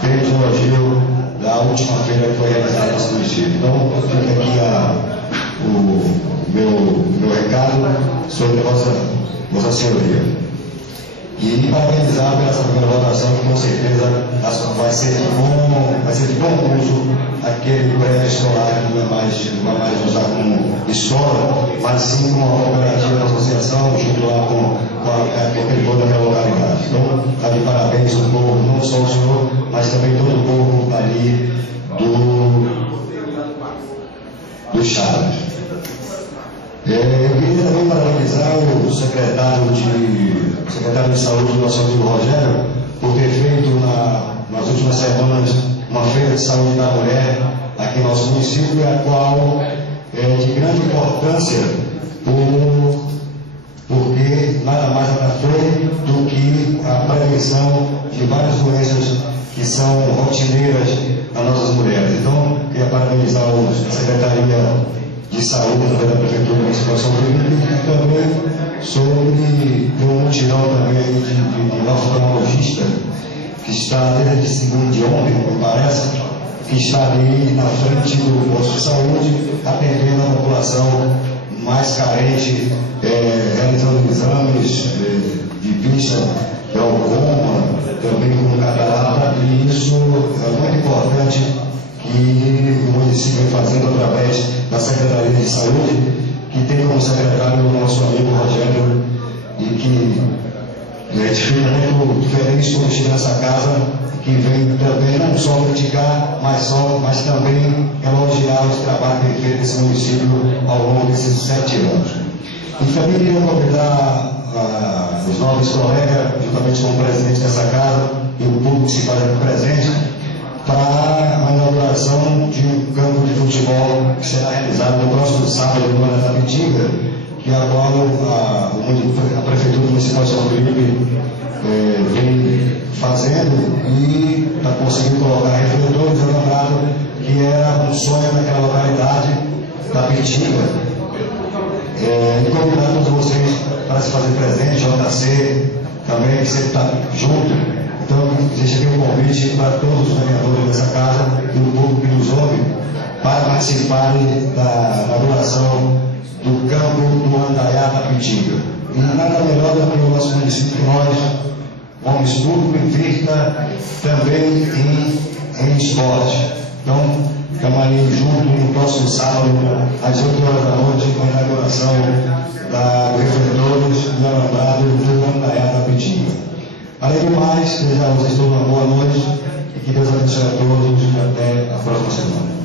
temos um elogio da última feira que foi realizada no nosso município. Então, fica aqui o meu recado sobre a nossa Vossa Senhoria. E parabenizar pela essa primeira votação, que com certeza vai ser de bom uso aquele prédio escolar que não vai mais usar como escola, mas sim como uma cooperativa da associação, junto lá com aquele povo daquela localidade. Então, está de parabéns ao povo, não só o senhor, mas também todo o povo ali do Chaves. Eu queria também parabenizar o secretário de Saúde do nosso amigo Rogério por ter feito nas últimas semanas uma feira de saúde da mulher aqui no nosso município, a qual é de grande importância porque nada mais foi do que a prevenção de várias doenças que são rotineiras nas nossas mulheres. Então, queria parabenizar a Secretaria de Saúde da Prefeitura Municipal de São Felipe e também sobre um mutirão também de oftalmologista que está desde segunda de ontem, me parece, que está ali na frente do posto de saúde, atendendo a população mais carente, realizando exames de vista, glaucoma, também com catarata, e isso é muito importante que o município vem fazendo através da Secretaria de Saúde, que tem como secretário o nosso amigo Rogério, e que a gente fica muito feliz por estar nessa casa, que vem também não só criticar, mas também elogiar os trabalhos que tem feito nesse município ao longo desses 7 anos. E também queria convidar os novos colegas, juntamente com o presidente dessa casa e o público que se faz aqui presente, para a inauguração de um campo de futebol que será realizado no próximo sábado no Tapitinga, que agora a Prefeitura Municipal de São Felipe vem fazendo e está conseguindo colocar refletores. Eu lembrado que era um sonho daquela localidade, Tapitinga. E convidar todos vocês para se fazer presente, JC também, que sempre está junto. Então, existe aqui um convite para todos os vereadores dessa casa e o público que nos ouve para participarem da inauguração do campo do Andaiá Tapitinga. E nada melhor do que o nosso município, nós, homens públicos, invista também em esporte. Então, estamos ali juntos no próximo sábado, às 8 horas da noite, com a inauguração do refletores do alambrado do Andaiá Tapitinga. Além do mais, desejar a vocês todos uma boa noite e que Deus abençoe a todos e até a próxima semana.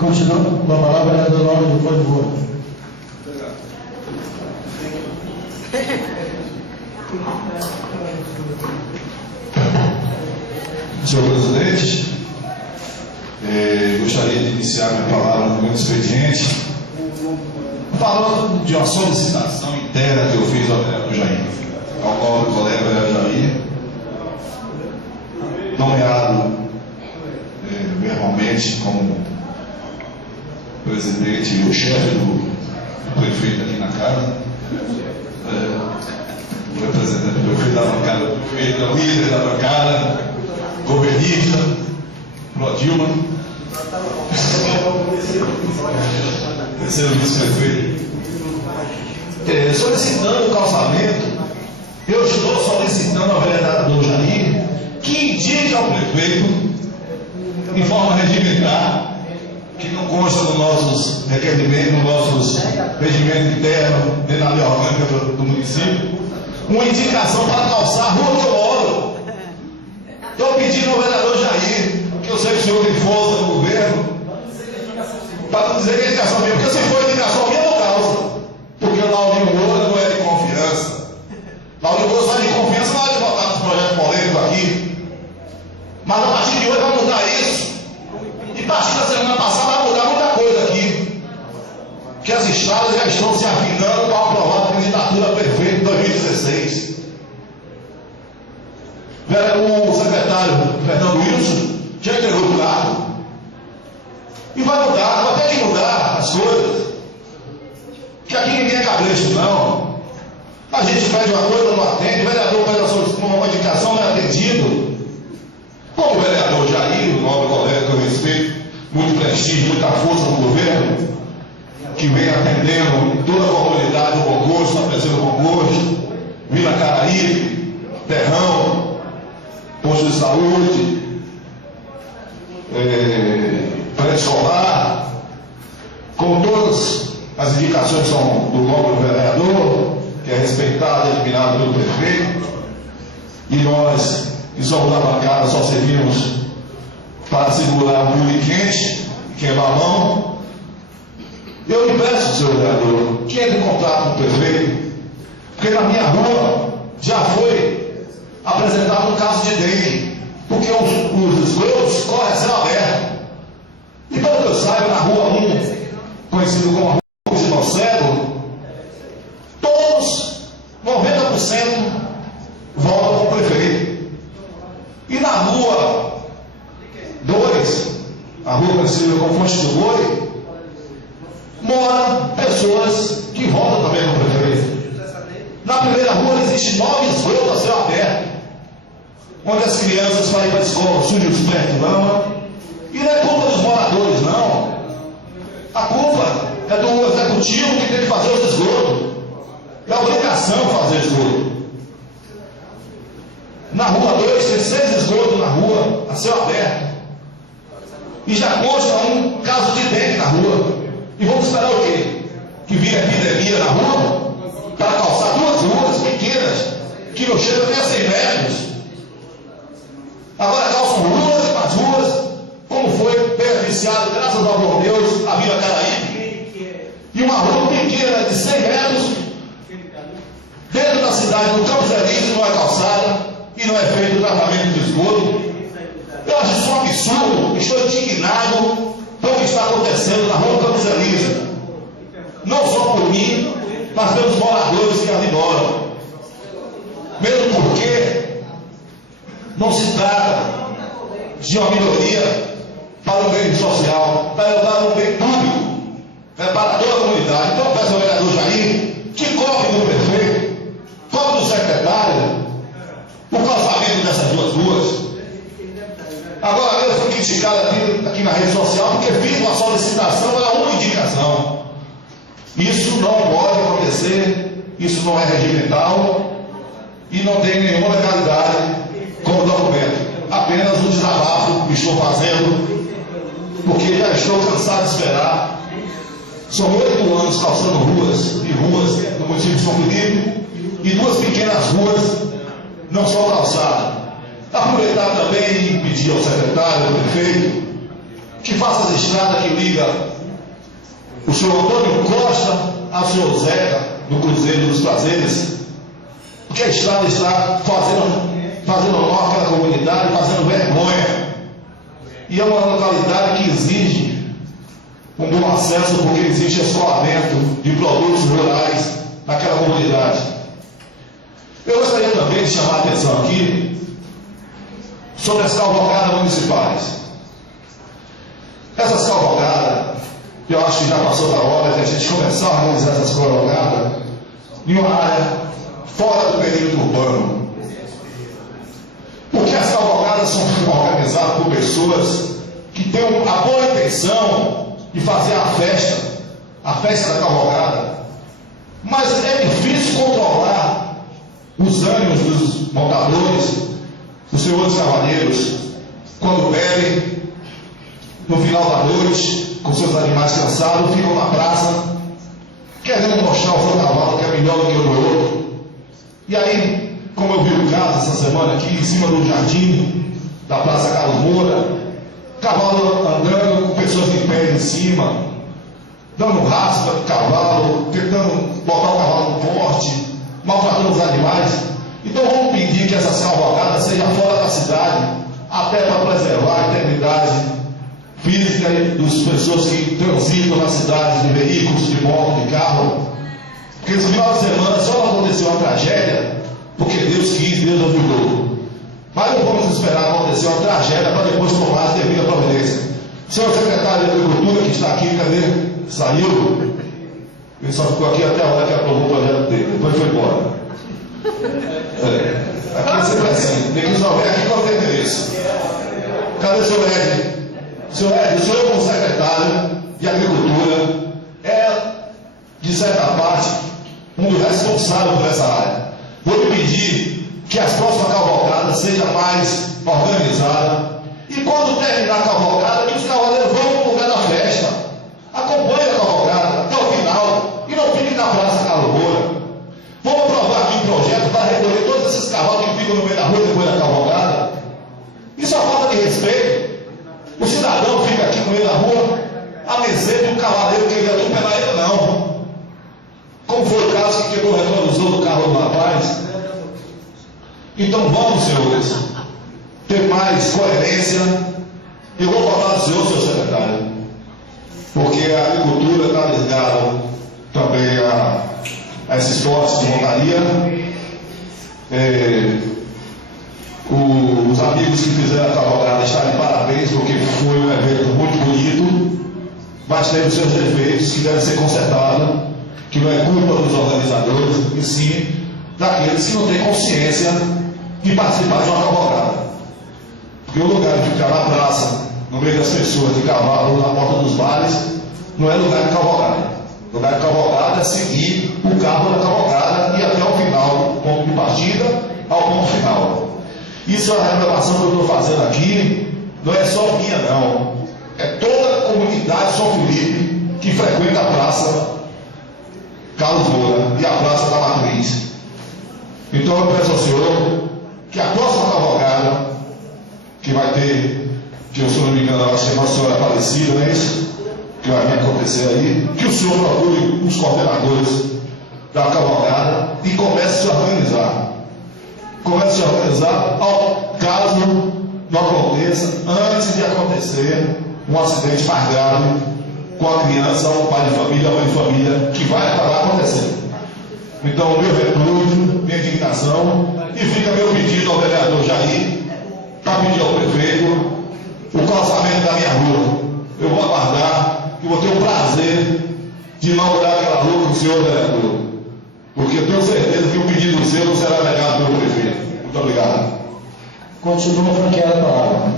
Continuando com a palavra do nome do Fone Boa. Senhor presidente, gostaria de iniciar minha palavra no meu expediente falando de uma solicitação interna que eu fiz ao vereador Jair, ao nobre colega vereador Jair, nomeado verbalmente como presidente e o chefe do prefeito aqui na casa, o representante do prefeito da bancada do prefeito, o líder da bancada, governista, Dilma, terceiro vice-prefeito, solicitando o calçamento. Eu estou solicitando ao vereador Jair que indique ao prefeito, em forma regimentar, que não consta nos nossos requerimentos, nos nossos regimentos internos, dentro da lei orgânica do município, uma indicação para calçar a rua que eu moro. Estou pedindo ao vereador Jair, que eu sei que o senhor tem força no governo, para não dizer que é indicação minha, porque se for indicação minha, não causa. Porque o Laurinho Moura não é de confiança. Laurinho Moura sai de confiança na hora de votar nos projetos polêmicos aqui. Mas a partir de hoje vai mudar isso. E a partir da semana passada vai mudar muita coisa aqui. Que as estradas já estão se afinando para aprovar a candidatura a prefeito em 2016. O secretário Fernando Wilson já entregou o cargo. E vai mudar, vai ter que mudar as coisas. Que aqui ninguém é cabresto, não. A gente pede uma coisa, não atende. O vereador pede uma indicação, não é atendido. Como o vereador Jair, o nobre colega que eu respeito, muito prestígio, muita força no governo, que vem atendendo toda a comunidade do Bom Gosto, está presente no Bom Gosto, Vila Caraíbe, Terrão, posto de saúde, pré-escolar, com todas as indicações que são do nobre vereador, que é respeitado e admirado pelo prefeito, e nós, que somos da bancada, só servimos para segurar o bule quente, queimar a mão. Eu lhe peço, senhor vereador, que entre em contato com o prefeito, porque na minha rua já foi apresentado um caso de dengue, porque os esgotos correm a céu aberto. E pelo que eu saiba, na rua 1, conhecido como a rua de Nocego, todos, 90%, voltam com o prefeito. E na rua 2, a rua conhecida como Fonte do Boi, moram pessoas que votam também com o prefeito. Na primeira rua existem 9 esgotos a céu aberto, onde as crianças vão ir para a escola, sujam os pés de lama, e não é culpa dos moradores, não. A culpa é do executivo que tem que fazer os esgotos. É obrigação fazer esgoto. Na rua 2 tem 6 esgotos na rua, a céu aberto. E já consta um caso de dengue na rua. E vamos esperar o quê? Que vira epidemia na rua? Para calçar 2 ruas pequenas, que não chegam nem a 100 metros. Agora calçam ruas e mais ruas, como foi beneficiado, graças ao bom Deus, a Vila Caraíbe. E uma rua pequena de 100 metros, dentro da cidade, no Campos Elíseos, não é calçada e não é feito o tratamento de esgoto. Eu acho isso um absurdo, estou indignado com o que está acontecendo na rua Campos Elíseos. Não só por mim, mas pelos moradores que ali moram. Mesmo porque não se trata de uma minoria para o bem social, para o bem público, é para toda a comunidade. Então, peço ao vereador Jair que cobre do prefeito, cobre do secretário, o calçamento dessas 2 ruas. Agora, eu fui criticado aqui na rede social porque fiz uma solicitação para uma indicação. Isso não pode acontecer, isso não é regimental e não tem nenhuma legalidade como documento. Apenas um desabafo que estou fazendo, porque já estou cansado de esperar. São 8 anos calçando ruas e ruas no município de São Felipe, e 2 pequenas ruas não são calçadas. Aproveitar também e pedir ao secretário, ao prefeito, que faça as estradas que ligam o senhor Antônio Costa ao senhor Zeca, no Cruzeiro dos Prazeres, porque a estrada está fazendo mal àquela comunidade, fazendo vergonha. E é uma localidade que exige um bom acesso, porque existe escoamento de produtos rurais naquela comunidade. Eu gostaria também de chamar a atenção aqui sobre as cavalgadas municipais. Essas cavalgadas, eu acho que já passou da hora de a gente começar a realizar essas cavalgadas em uma área fora do perímetro urbano. Porque as cavalgadas são organizadas por pessoas que têm a boa intenção de fazer a festa da cavalgada. Mas é difícil controlar os ânimos dos montadores, os senhores cavalheiros, quando bebem, no final da noite, com seus animais cansados, ficam na praça, querendo mostrar o seu cavalo que é melhor do que o do outro. E aí, como eu vi o caso essa semana aqui, em cima do jardim da Praça Carlos Moura, cavalo andando com pessoas em pé em cima, dando raspa do cavalo, tentando botar o cavalo no porte, maltratando os animais. Então vamos pedir que essas cavalgadas sejam fora da cidade, até para preservar a integridade física das pessoas que transitam na cidade, de veículos, de moto, de carro. Porque no final de semana só não aconteceu uma tragédia, porque Deus quis, Deus ajudou. Mas não vamos esperar acontecer uma tragédia para depois tomar a devida providência. Senhor secretário de Agricultura, que está aqui, cadê? Saiu? Ele só ficou aqui até a hora que aprovou o projeto dele, depois foi embora. Aqui é sempre assim, tem que resolver aqui qual é o endereço. Cadê o senhor Ed? Senhor Ed, o senhor como secretário de Agricultura é certa parte, um dos responsáveis por essa área. Vou lhe pedir que as próximas cavalgadas sejam mais organizadas. E quando terminar a cavalgada, que os cavaleiros vão para o lugar da festa. Acompanhe a cavalgada até o final e não fique na Praça Carlos Moura. Vamos aprovar aqui um projeto para recolher todos esses cavalos que ficam no meio da rua depois da cavalgada. Isso é falta de respeito. O cidadão fica aqui no meio da rua a mercê de um cavaleiro que ele atropelar ele, não. Como foi o caso que quebrou o retrovisor do carro do rapaz. Então vamos, senhores, ter mais coerência. Eu vou falar do senhor secretário, porque a agricultura está ligada também a esses esportes de montaria. Os amigos que fizeram a cavalgada estão de parabéns, porque foi um evento muito bonito, mas teve seus defeitos que devem ser consertados, que não é culpa dos organizadores, e sim daqueles que não têm consciência de participar de uma cavalgada. Porque o lugar de ficar na praça, no meio das pessoas de cavalo, na porta dos bares, não é lugar de cavalgada. Lugar de cavalgada é seguir o carro da cavalgada e até o final, do ponto de partida ao ponto final. Isso é uma reclamação que eu estou fazendo aqui, não é só minha não, é toda a comunidade São Felipe que frequenta a Praça Carlos Moura e a Praça da Matriz. Então eu peço ao senhor que a próxima cavalgada, que vai ter, que eu, se não me engano, vai ser Nossa Senhora Aparecida, não é isso? Que vai acontecer aí, que o senhor procure os coordenadores da cavalgada e comece a se organizar. Comece a se organizar ao caso não aconteça, antes de acontecer um acidente mais grave com a criança, o pai de família, a mãe de família, que vai acabar acontecendo. Então, meu repúdio, minha indignação, e fica meu pedido ao vereador Jair, para pedir ao prefeito o calçamento da minha rua. Eu vou aguardar, e vou ter o prazer de inaugurar aquela rua com o senhor vereador, porque eu tenho certeza que o pedido seu não será negado pelo prefeito. Muito obrigado. Continua franqueada a palavra.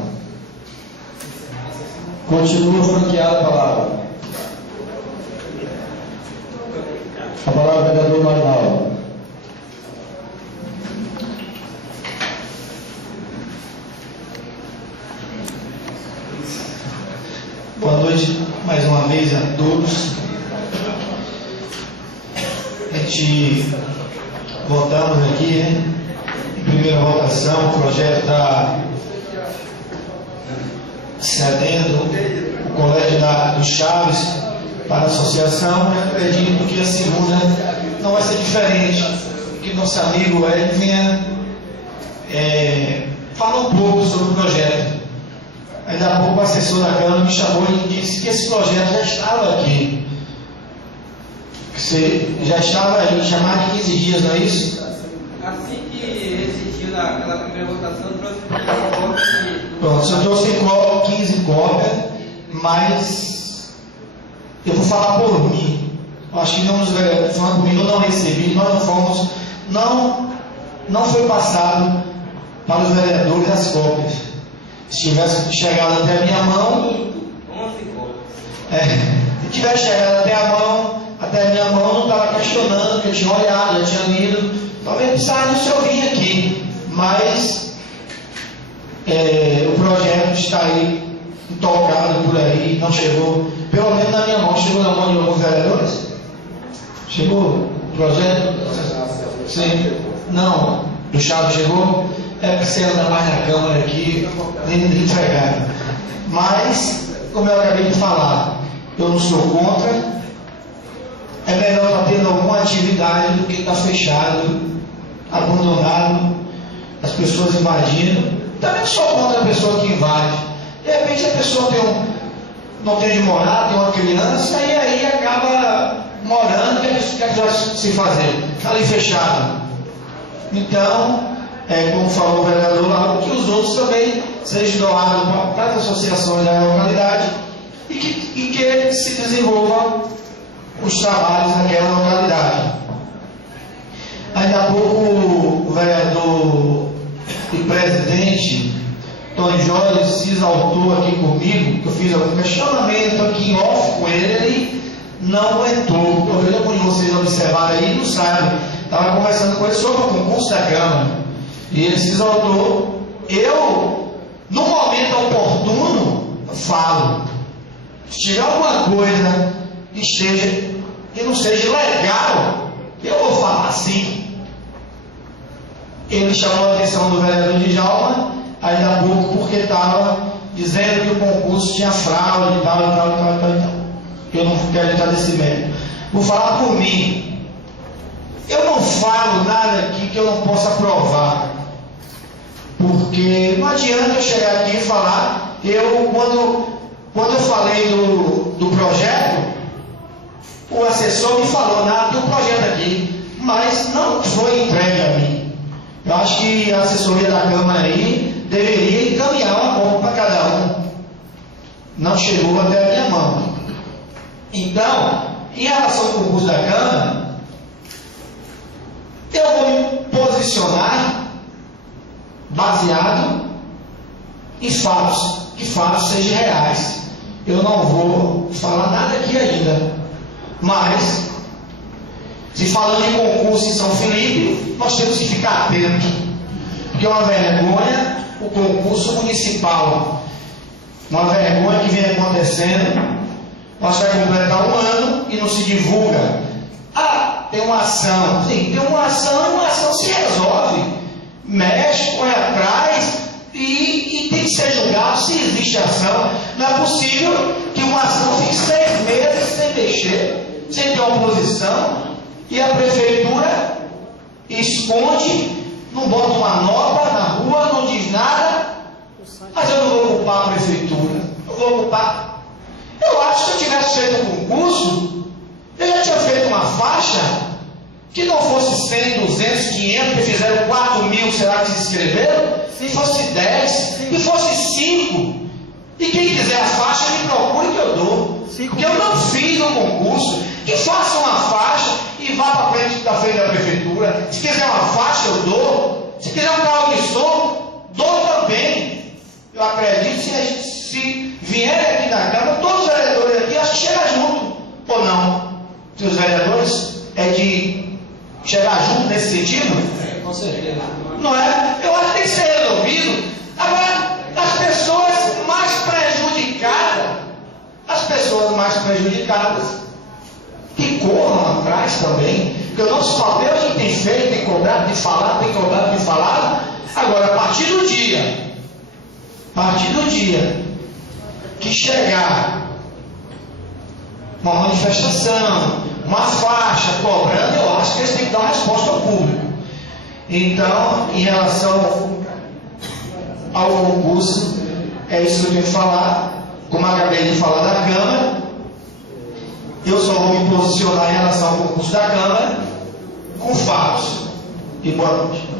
Continua franqueada a palavra. A palavra é vereador Marinaldo. Boa noite mais uma vez a todos. A gente votamos aqui, né? Em primeira votação, o projeto está cedendo o colégio do Chaves para a associação. Eu acredito que a segunda não vai ser diferente, que nosso amigo Hélio venha falar um pouco sobre o projeto. Ainda há pouco o assessor da Câmara me chamou e disse que esse projeto já estava aqui. Você já estava aí, chamado de 15 dias, não é isso? Assim que existiu naquela primeira votação, trouxe 15 cópias. Pronto, só trouxe 15 cópias, mas eu vou falar por mim. Eu acho que não nos falando comigo, eu não recebi, nós não fomos, não foi passado para os vereadores as cópias. Se tivesse chegado até a minha mão, se tivesse chegado até a minha mão, não estava questionando, porque eu tinha olhado, já tinha lido, talvez precisasse não se ouvir aqui, mas o projeto está aí, intocado por aí, não chegou, pelo menos na minha mão, chegou na mão de alguns vereadores? Chegou o projeto? Sim. Não, do Chaves chegou? É porque você anda mais na Câmara aqui, nem entregar. Mas, como eu acabei de falar, eu não sou contra. É melhor estar tendo alguma atividade do que estar fechado, abandonado, as pessoas invadindo. Também não sou contra a pessoa que invade. De repente a pessoa não tem de morar, tem uma criança, e aí acaba morando, o que é que vai se fazer? Está ali fechado. Então, como falou o vereador lá, que os outros também sejam doados para as associações da localidade e que se desenvolvam os trabalhos naquela localidade. Ainda há pouco o vereador e presidente Tony Jorge se exaltou aqui comigo, que eu fiz algum questionamento aqui em off com ele não aguentou. Talvez alguns de vocês observaram aí, não sabem. Estava conversando com ele sobre o concurso da Câmara. E ele se exaltou. Eu, no momento oportuno, falo. Se tiver alguma coisa que não seja legal, eu vou falar assim. Ele chamou a atenção do vereador Djalma, ainda há pouco, porque estava dizendo que o concurso tinha fraude e tal. Eu não quero entrar nesse mérito. Vou falar por mim. Eu não falo nada aqui que eu não possa provar. Porque não adianta eu chegar aqui e falar. Quando eu falei do projeto, o assessor me falou nada do projeto aqui, mas não foi entregue a mim. Eu acho que a assessoria da Câmara aí deveria encaminhar uma cópia para cada um. Não chegou até a minha mão. Então, em relação ao concurso da Câmara, eu vou me posicionar baseado em fatos, que fatos sejam reais. Eu não vou falar nada aqui ainda, mas se falando de concurso em São Felipe, nós temos que ficar atentos, porque é uma vergonha o concurso municipal, uma vergonha que vem acontecendo. Nós vai completar um ano e não se divulga. Ah, tem uma ação. Sim, tem uma ação e uma ação se resolve. Mexe, põe atrás e tem que ser julgado se existe ação. Não é possível que uma ação fique 6 meses sem mexer, sem ter oposição, e a prefeitura esconde, não bota uma nota na rua, não diz nada. Mas eu não vou culpar a prefeitura, eu vou culpar. Eu acho que se eu tivesse feito um concurso, eu já tinha feito uma faixa que não fosse 100, 200, 500, que fizeram 4 mil, será que se inscreveram? E fosse 10, e fosse 5. E quem quiser a faixa, me procure que eu dou. Porque eu não fiz um concurso. Que faça uma faixa e vá para frente da prefeitura. Se quiser uma faixa, eu dou. Se quiser um carro de som, dou também. Eu acredito se vierem aqui na Câmara, todos os vereadores aqui, acho que chega junto, ou não? Se os vereadores é de chegar junto nesse sentido? Com certeza. Não é? Eu acho que tem que ser resolvido. Agora, as pessoas mais prejudicadas, que corram atrás também, porque o nosso papel a gente tem feito, tem cobrado, tem falado, tem cobrado, tem falado. Agora, a partir do dia que chegar uma manifestação, uma faixa cobrando, eu acho que eles têm que dar uma resposta ao público. Então, em relação ao concurso, é isso que eu tenho que falar. Como eu acabei de falar da Câmara, eu só vou me posicionar em relação ao concurso da Câmara com fatos. E boa noite.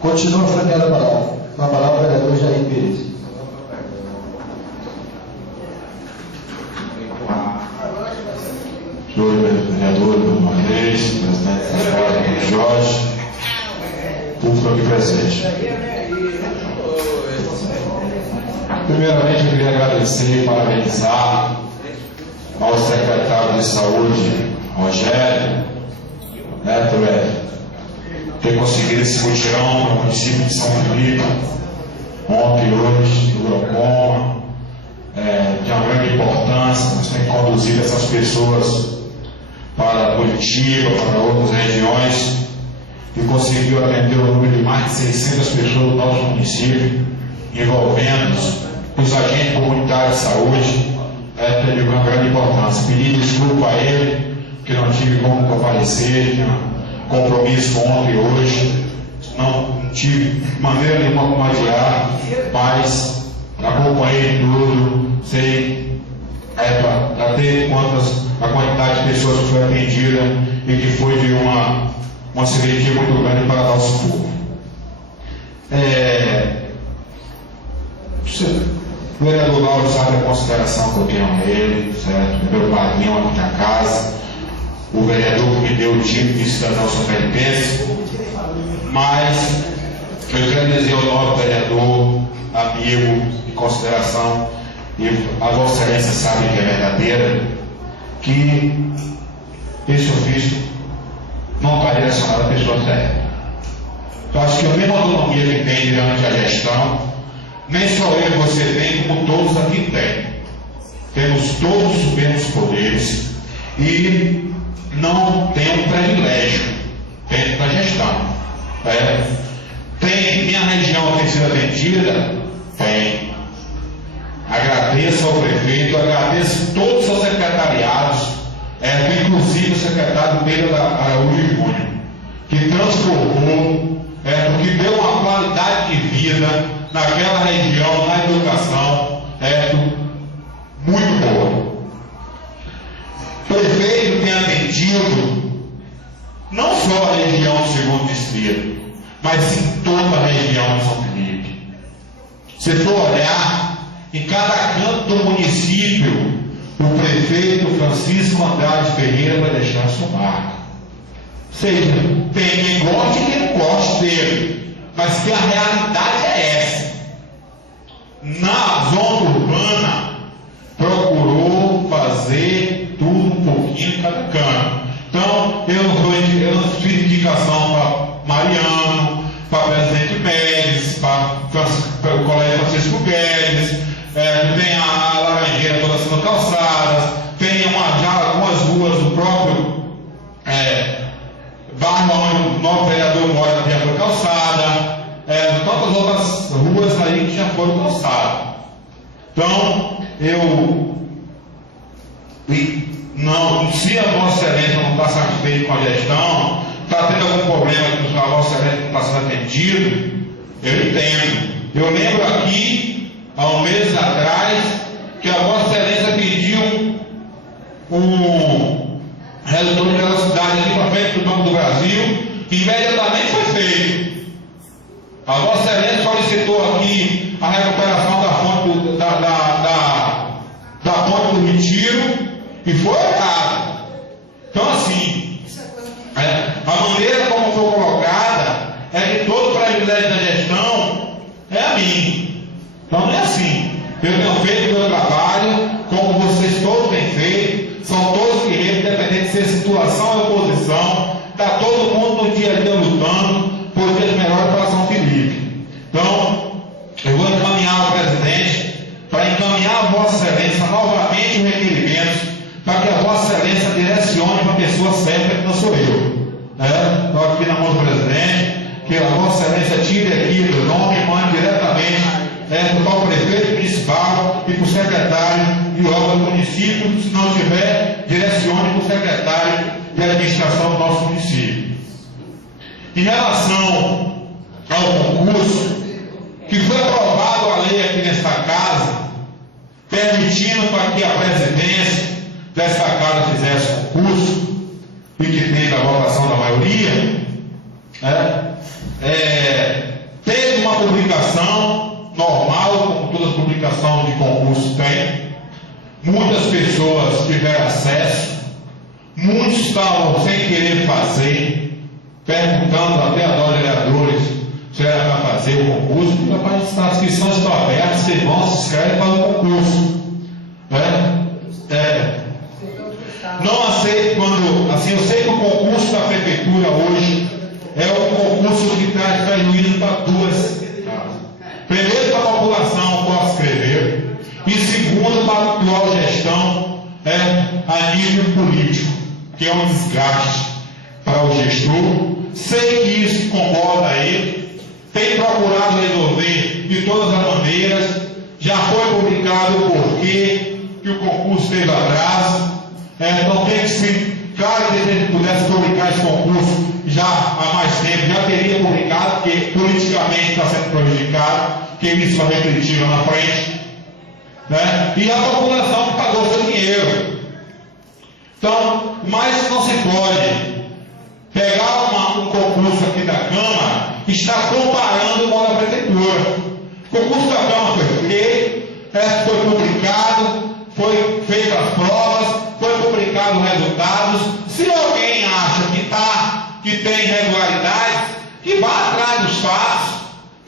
Continua franqueada a palavra. Com a palavra, o vereador Jair Pires. Senhor vereador, mais uma vez, presidente da Câmara, Jorge, público aqui presente. Primeiramente, eu queria agradecer e parabenizar ao secretário de Saúde, Rogério Neto, ter conseguido esse mutirão para o município de São Felipe, ontem e hoje, do glaucoma, de uma grande importância. Nós temos conduzido essas pessoas para Curitiba, para outras regiões, e conseguiu atender o número de mais de 600 pessoas do nosso município, envolvendo os agentes comunitários de saúde. Teve uma grande importância. Pedi desculpa a ele, que não tive como comparecer, tinha compromisso ontem e hoje, não tive de maneira nenhuma como adiar, mas acompanhei tudo, sei até a quantidade de pessoas que foi atendida e que foi de uma serventia muito grande para nosso povo. O vereador Lauro sabe a consideração que eu tenho a ele, certo? Meu padrinho aqui na casa, o vereador que me deu o título de cidadão são-felipense, mas eu quero dizer ao novo vereador amigo de consideração, e a Vossa Excelência sabe que é verdadeira, que esse ofício não está direcionado à pessoa certa. Eu acho que a mesma autonomia que tem diante da gestão, nem só eu e você tem, como todos aqui têm. Temos todos os mesmos poderes e não tem um privilégio dentro da gestão. Tem minha região tem sido atendida? Tem. Agradeço ao prefeito, agradeço todos os seus secretariados, inclusive o secretário Pedro Araújo Júnior, que transformou, que deu uma qualidade de vida naquela região, na educação, muito boa. O prefeito tem atendido não só a região do 2º Distrito, mas em toda a região de São Felipe. Se for olhar, em cada canto do município, o prefeito Francisco Andrade Ferreira vai deixar sua marca. Ou seja, tem quem goste e quem não goste dele, mas que a realidade é essa. Na zona urbana, procurou fazer tudo um pouquinho em cada canto. Então, eu não fiz indicação para Mariano, para Presidente Médici, para o Colégio Francisco Guedes, tem a Laranjeira toda sendo calçadas, tem já algumas ruas do próprio bairro onde o novo vereador mora já foi calçada, tantas outras ruas aí que já foram calçadas. Então, se a Vossa Excelência não está satisfeito com a gestão, está tendo algum problema que a Vossa Excelência não está sendo atendido, eu entendo. Eu lembro aqui, há um mês atrás, que a Vossa Excelência pediu um redutor de velocidade aqui para frente do Banco do Brasil, que imediatamente foi feito. A Vossa Excelência solicitou aqui a recuperação da fonte da ponte do Retiro e foi errado. Então, assim, a maneira como foi colocada é que todo o privilégio da gestão é a minha. Então, não é assim. Eu tenho feito o meu trabalho, como vocês todos têm feito, são todos guerreiros, independente de ser situação ou oposição, está todo mundo no dia a dia lutando por dias melhores para São Felipe. Então, eu vou encaminhar ao presidente para encaminhar a Vossa Excelência novamente os requerimentos para que a Vossa Excelência direcione para a pessoa certa, que não sou eu. Estou aqui na mão do presidente, que a Vossa Excelência tire aqui o nome e mande diretamente para o prefeito municipal e para o secretário de obra do município, se não tiver, direcione para o secretário de administração do nosso município. Em relação ao concurso, que foi aprovado a lei aqui nesta casa, permitindo para que a presidência desta casa fizesse concurso, e que teve a votação da maioria, teve uma publicação normal, como toda publicação de concurso tem. Muitas pessoas tiveram acesso, muitos estavam sem querer fazer, perguntando até a nós vereadores se era para fazer o concurso. As inscrições estão abertas, vocês vão, se inscrevem para o concurso. Não aceito quando, assim, eu sei que o concurso da prefeitura hoje é um concurso que traz prejuízo para duas causas. Primeiro, para a população possa escrever, e segundo, para a atual gestão a nível político, que é um desgaste para o gestor. Sei que isso incomoda ele, tem procurado resolver de todas as maneiras, já foi publicado o porquê que o concurso teve atraso. Então tem que ser, claro que se ele pudesse publicar esse concurso já há mais tempo, já teria publicado, porque politicamente está sendo prejudicado, que isso vai refletir lá na frente. E a população que pagou seu dinheiro. Então, mas não se pode pegar um concurso aqui da Câmara e estar comparando com a da Prefeitura. O concurso da Câmara foi feito, foi publicado, foi feito as provas, foi publicado os resultados. Se alguém acha que tem irregularidades, que vá atrás dos fatos.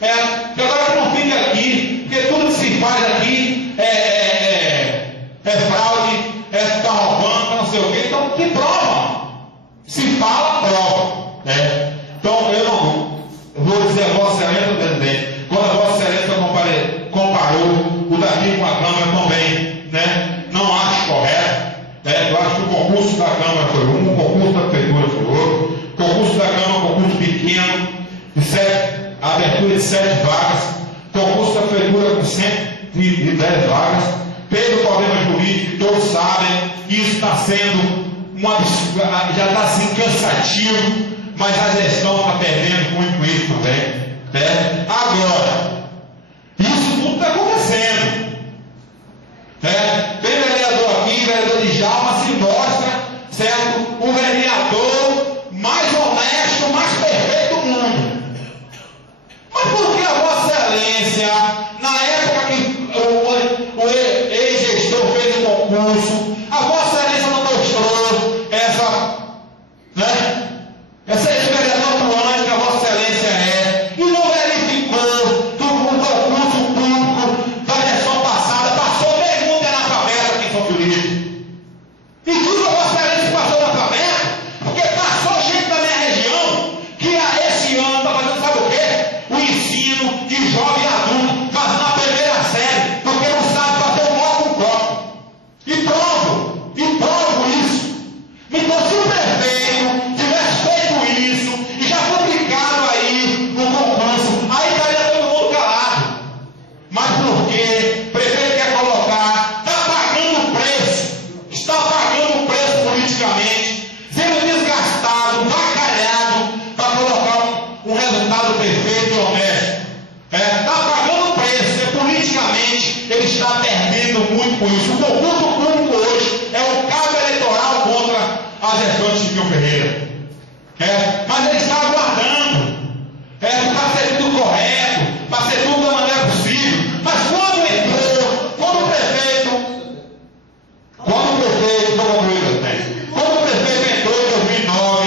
Agora que não fica aqui porque tudo que se faz aqui é fraude, está roubando, não sei o quê. Então, que prova? Se fala, prova. Né? Então, eu não vou dizer a Vossa Excelência, presidente, quando a Vossa Excelência comparou o daqui com a Câmara também, né? Não acho correto. Né? Eu acho que o concurso da Câmara foi um, o concurso da Prefeitura foi outro. O concurso da Câmara é um concurso pequeno, abertura de 7 vagas. O concurso da Prefeitura com 110 vagas. Teve problema jurídico, todos sabem, isso está sendo já está assim cansativo, mas a gestão está perdendo muito com isso também. Né? Agora, isso tudo está acontecendo. Né? Tem vereador aqui, vereador de Djalma, se mostra, certo? O vereador mais honesto, mais perfeito do mundo. Mas por que a Vossa Excelência, na época que o ex-gestor fez o concurso, a Vossa Excelência não mostrou esse vereador atuante que a Vossa Excelência é, e não verificou que o concurso público da gestão passada passou todo mundo analfabeto aqui em São Felipe? E digo a Vossa Excelência passou analfabeto, porque passou gente da minha região que esse ano está fazendo, sabe o quê? O ensino de jovem e adulto, mas na primeira série, porque não sabe bater o copo com o copo. E provo isso. Então, se o prefeito tivesse feito isso e já publicado aí no concurso, aí estaria todo mundo calado. Mas porque o prefeito quer colocar, está pagando preço politicamente, sendo desgastado, vacalhado, para colocar um resultado perfeito e honesto. Está pagando preço, politicamente ele está perdendo muito com isso. O concurso público hoje é um cabo eleitoral contra a gestão de Chiquinho Ferreira. Mas ele está aguardando para ser tudo correto, para ser tudo da maneira possível. Mas quando o prefeito entrou em 2009,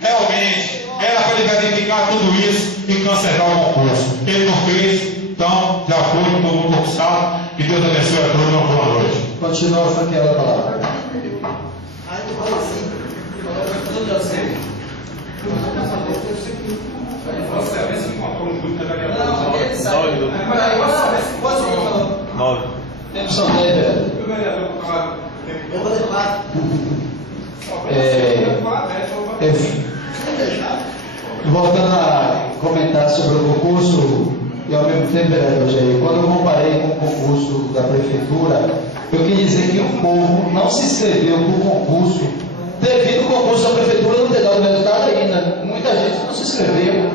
realmente era para ele verificar tudo isso e cancelar o concurso. Ele não fez, então já foi, todo mundo conquistado. Que Deus abençoe a todos, uma boa noite. Continua franqueando a palavra. São 10, voltando a comentar sobre o concurso, e ao mesmo tempo, vereador Jair, quando eu comparei com o concurso da prefeitura, eu quis dizer que o povo não se inscreveu para o concurso devido ao concurso da prefeitura não ter dado resultado ainda. Muita gente não se inscreveu,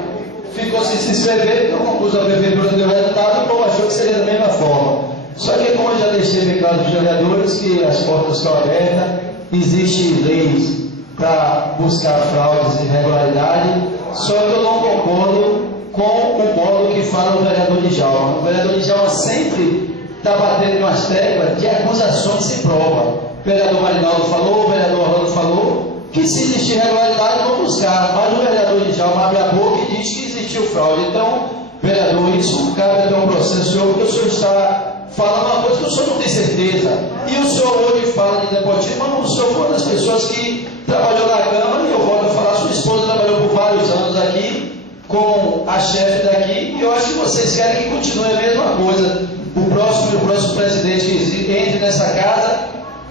ficou sem se inscrever, porque o concurso da prefeitura deu resultado e o povo achou que seria da mesma forma. Só que, como eu já deixei bem claro para os vereadores, que as portas estão abertas, existem leis para buscar fraudes e irregularidade, só que eu não concordo com o modo que fala o vereador Djalma. O vereador Djalma sempre está batendo em umas teclas de acusações sem prova. O vereador Marinaldo falou, o vereador Orlando falou, que se existir irregularidade, vão buscar. Mas o vereador Djalma abre a boca e diz que existiu fraude. Então, vereador, isso cabe até um processo, senhor, porque o senhor está falando uma coisa que o senhor não tem certeza. E o senhor hoje fala de nepotismo, mas o senhor foi uma das pessoas que trabalhou na Câmara, e eu volto a falar, sua esposa trabalhou por vários anos aqui, como a chefe daqui, e eu acho que vocês querem que continue a mesma coisa. O próximo presidente que entre nessa casa,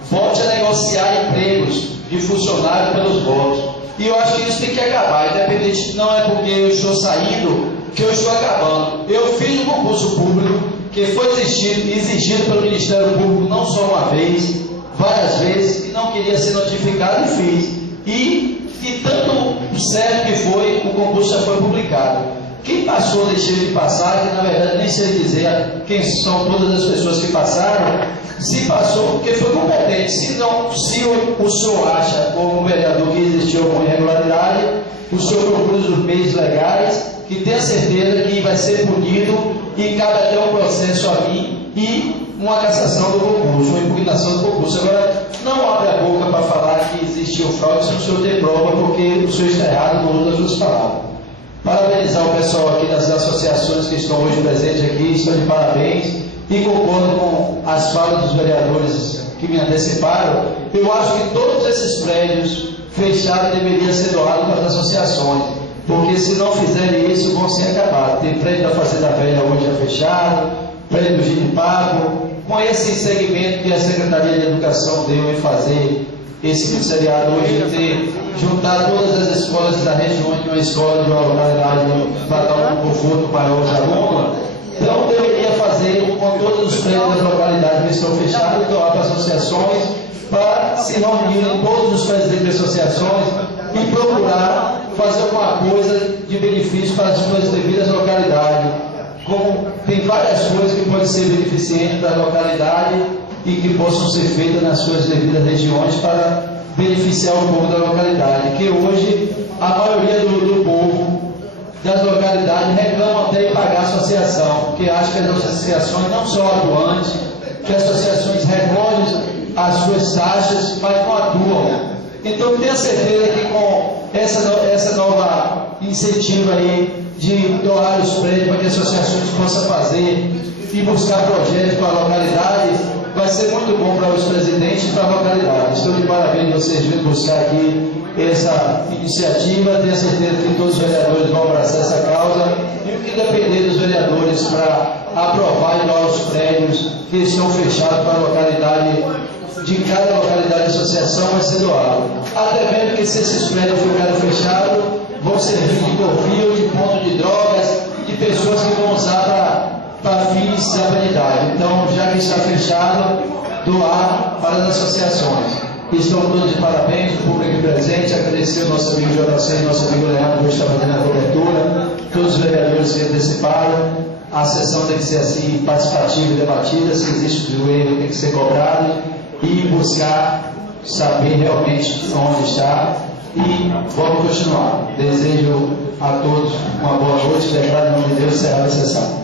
volte a negociar empregos de funcionários pelos votos. E eu acho que isso tem que acabar, independente, não é porque eu estou saindo que eu estou acabando. Eu fiz um concurso público que foi exigido pelo Ministério Público não só uma vez, várias vezes, e não queria ser notificado e fiz. E tanto certo que foi, o concurso já foi publicado. Quem passou deixou de passar, que na verdade nem sei dizer quem são todas as pessoas que passaram, se passou porque foi competente. Se o senhor acha, como vereador, que existiu alguma irregularidade, o senhor procura os meios legais, que tenha certeza que vai ser punido e cabe até um processo a mim e uma cassação do concurso, uma impugnação do concurso. Agora, não abre a boca para falar que existiu fraude se o senhor tem prova, porque o senhor está errado no uso das suas palavras. Parabenizar o pessoal aqui das associações que estão hoje presentes aqui, estão de parabéns, e concordo com as falas dos vereadores que me anteciparam. Eu acho que todos esses prédios fechados deveriam ser doados para as associações, porque se não fizerem isso, vão ser acabados. Tem prédio da Fazenda Velha hoje já fechado, prédio do Ginipago, com esse segmento que a Secretaria de Educação deu em fazer esse commissariado hoje, de ter juntar todas as escolas da região em uma escola de uma localidade para dar um conforto maior aos alunos. Então, deveria fazer com todos os prédios das localidades que estão fechados, doar para associações, para se reunirem todos os presidentes de associações e procurar fazer alguma coisa de benefício para as suas devidas localidades. Como tem várias coisas que podem ser beneficentes para a localidade e que possam ser feitas nas suas devidas regiões para beneficiar o povo da localidade, que hoje a maioria do povo das localidades reclamam até de pagar a associação, porque acha que as associações não são atuantes, que as associações recolhem as suas taxas, mas não atuam. Então tenho certeza que com essa nova incentiva aí de doar os prédios para que as associações possam fazer e buscar projetos para a localidade, vai ser muito bom para os presidentes e para a localidade. Estou de parabéns vocês vindo buscar aqui essa iniciativa. Tenho certeza que todos os vereadores vão abraçar essa causa e o que depender dos vereadores para aprovar e doar os prédios que estão fechados para a localidade, de cada localidade de associação vai ser doado. Até mesmo que se esses prédios ficarem fechados, vão servir de covil, de ponto de drogas, de pessoas que vão usar para fins da humanidade. Então, já que está fechado, doar para as associações. Estão todos de parabéns, o público presente, agradecer ao nosso amigo JC e nosso amigo Leandro, que está fazendo a cobertura, todos os vereadores que anteciparam. A sessão tem que ser assim, participativa e debatida, se existe o erro tem que ser cobrado e buscar saber realmente onde está e vamos continuar. Desejo a todos uma boa noite, declaro em nome de Deus, encerrar a sessão.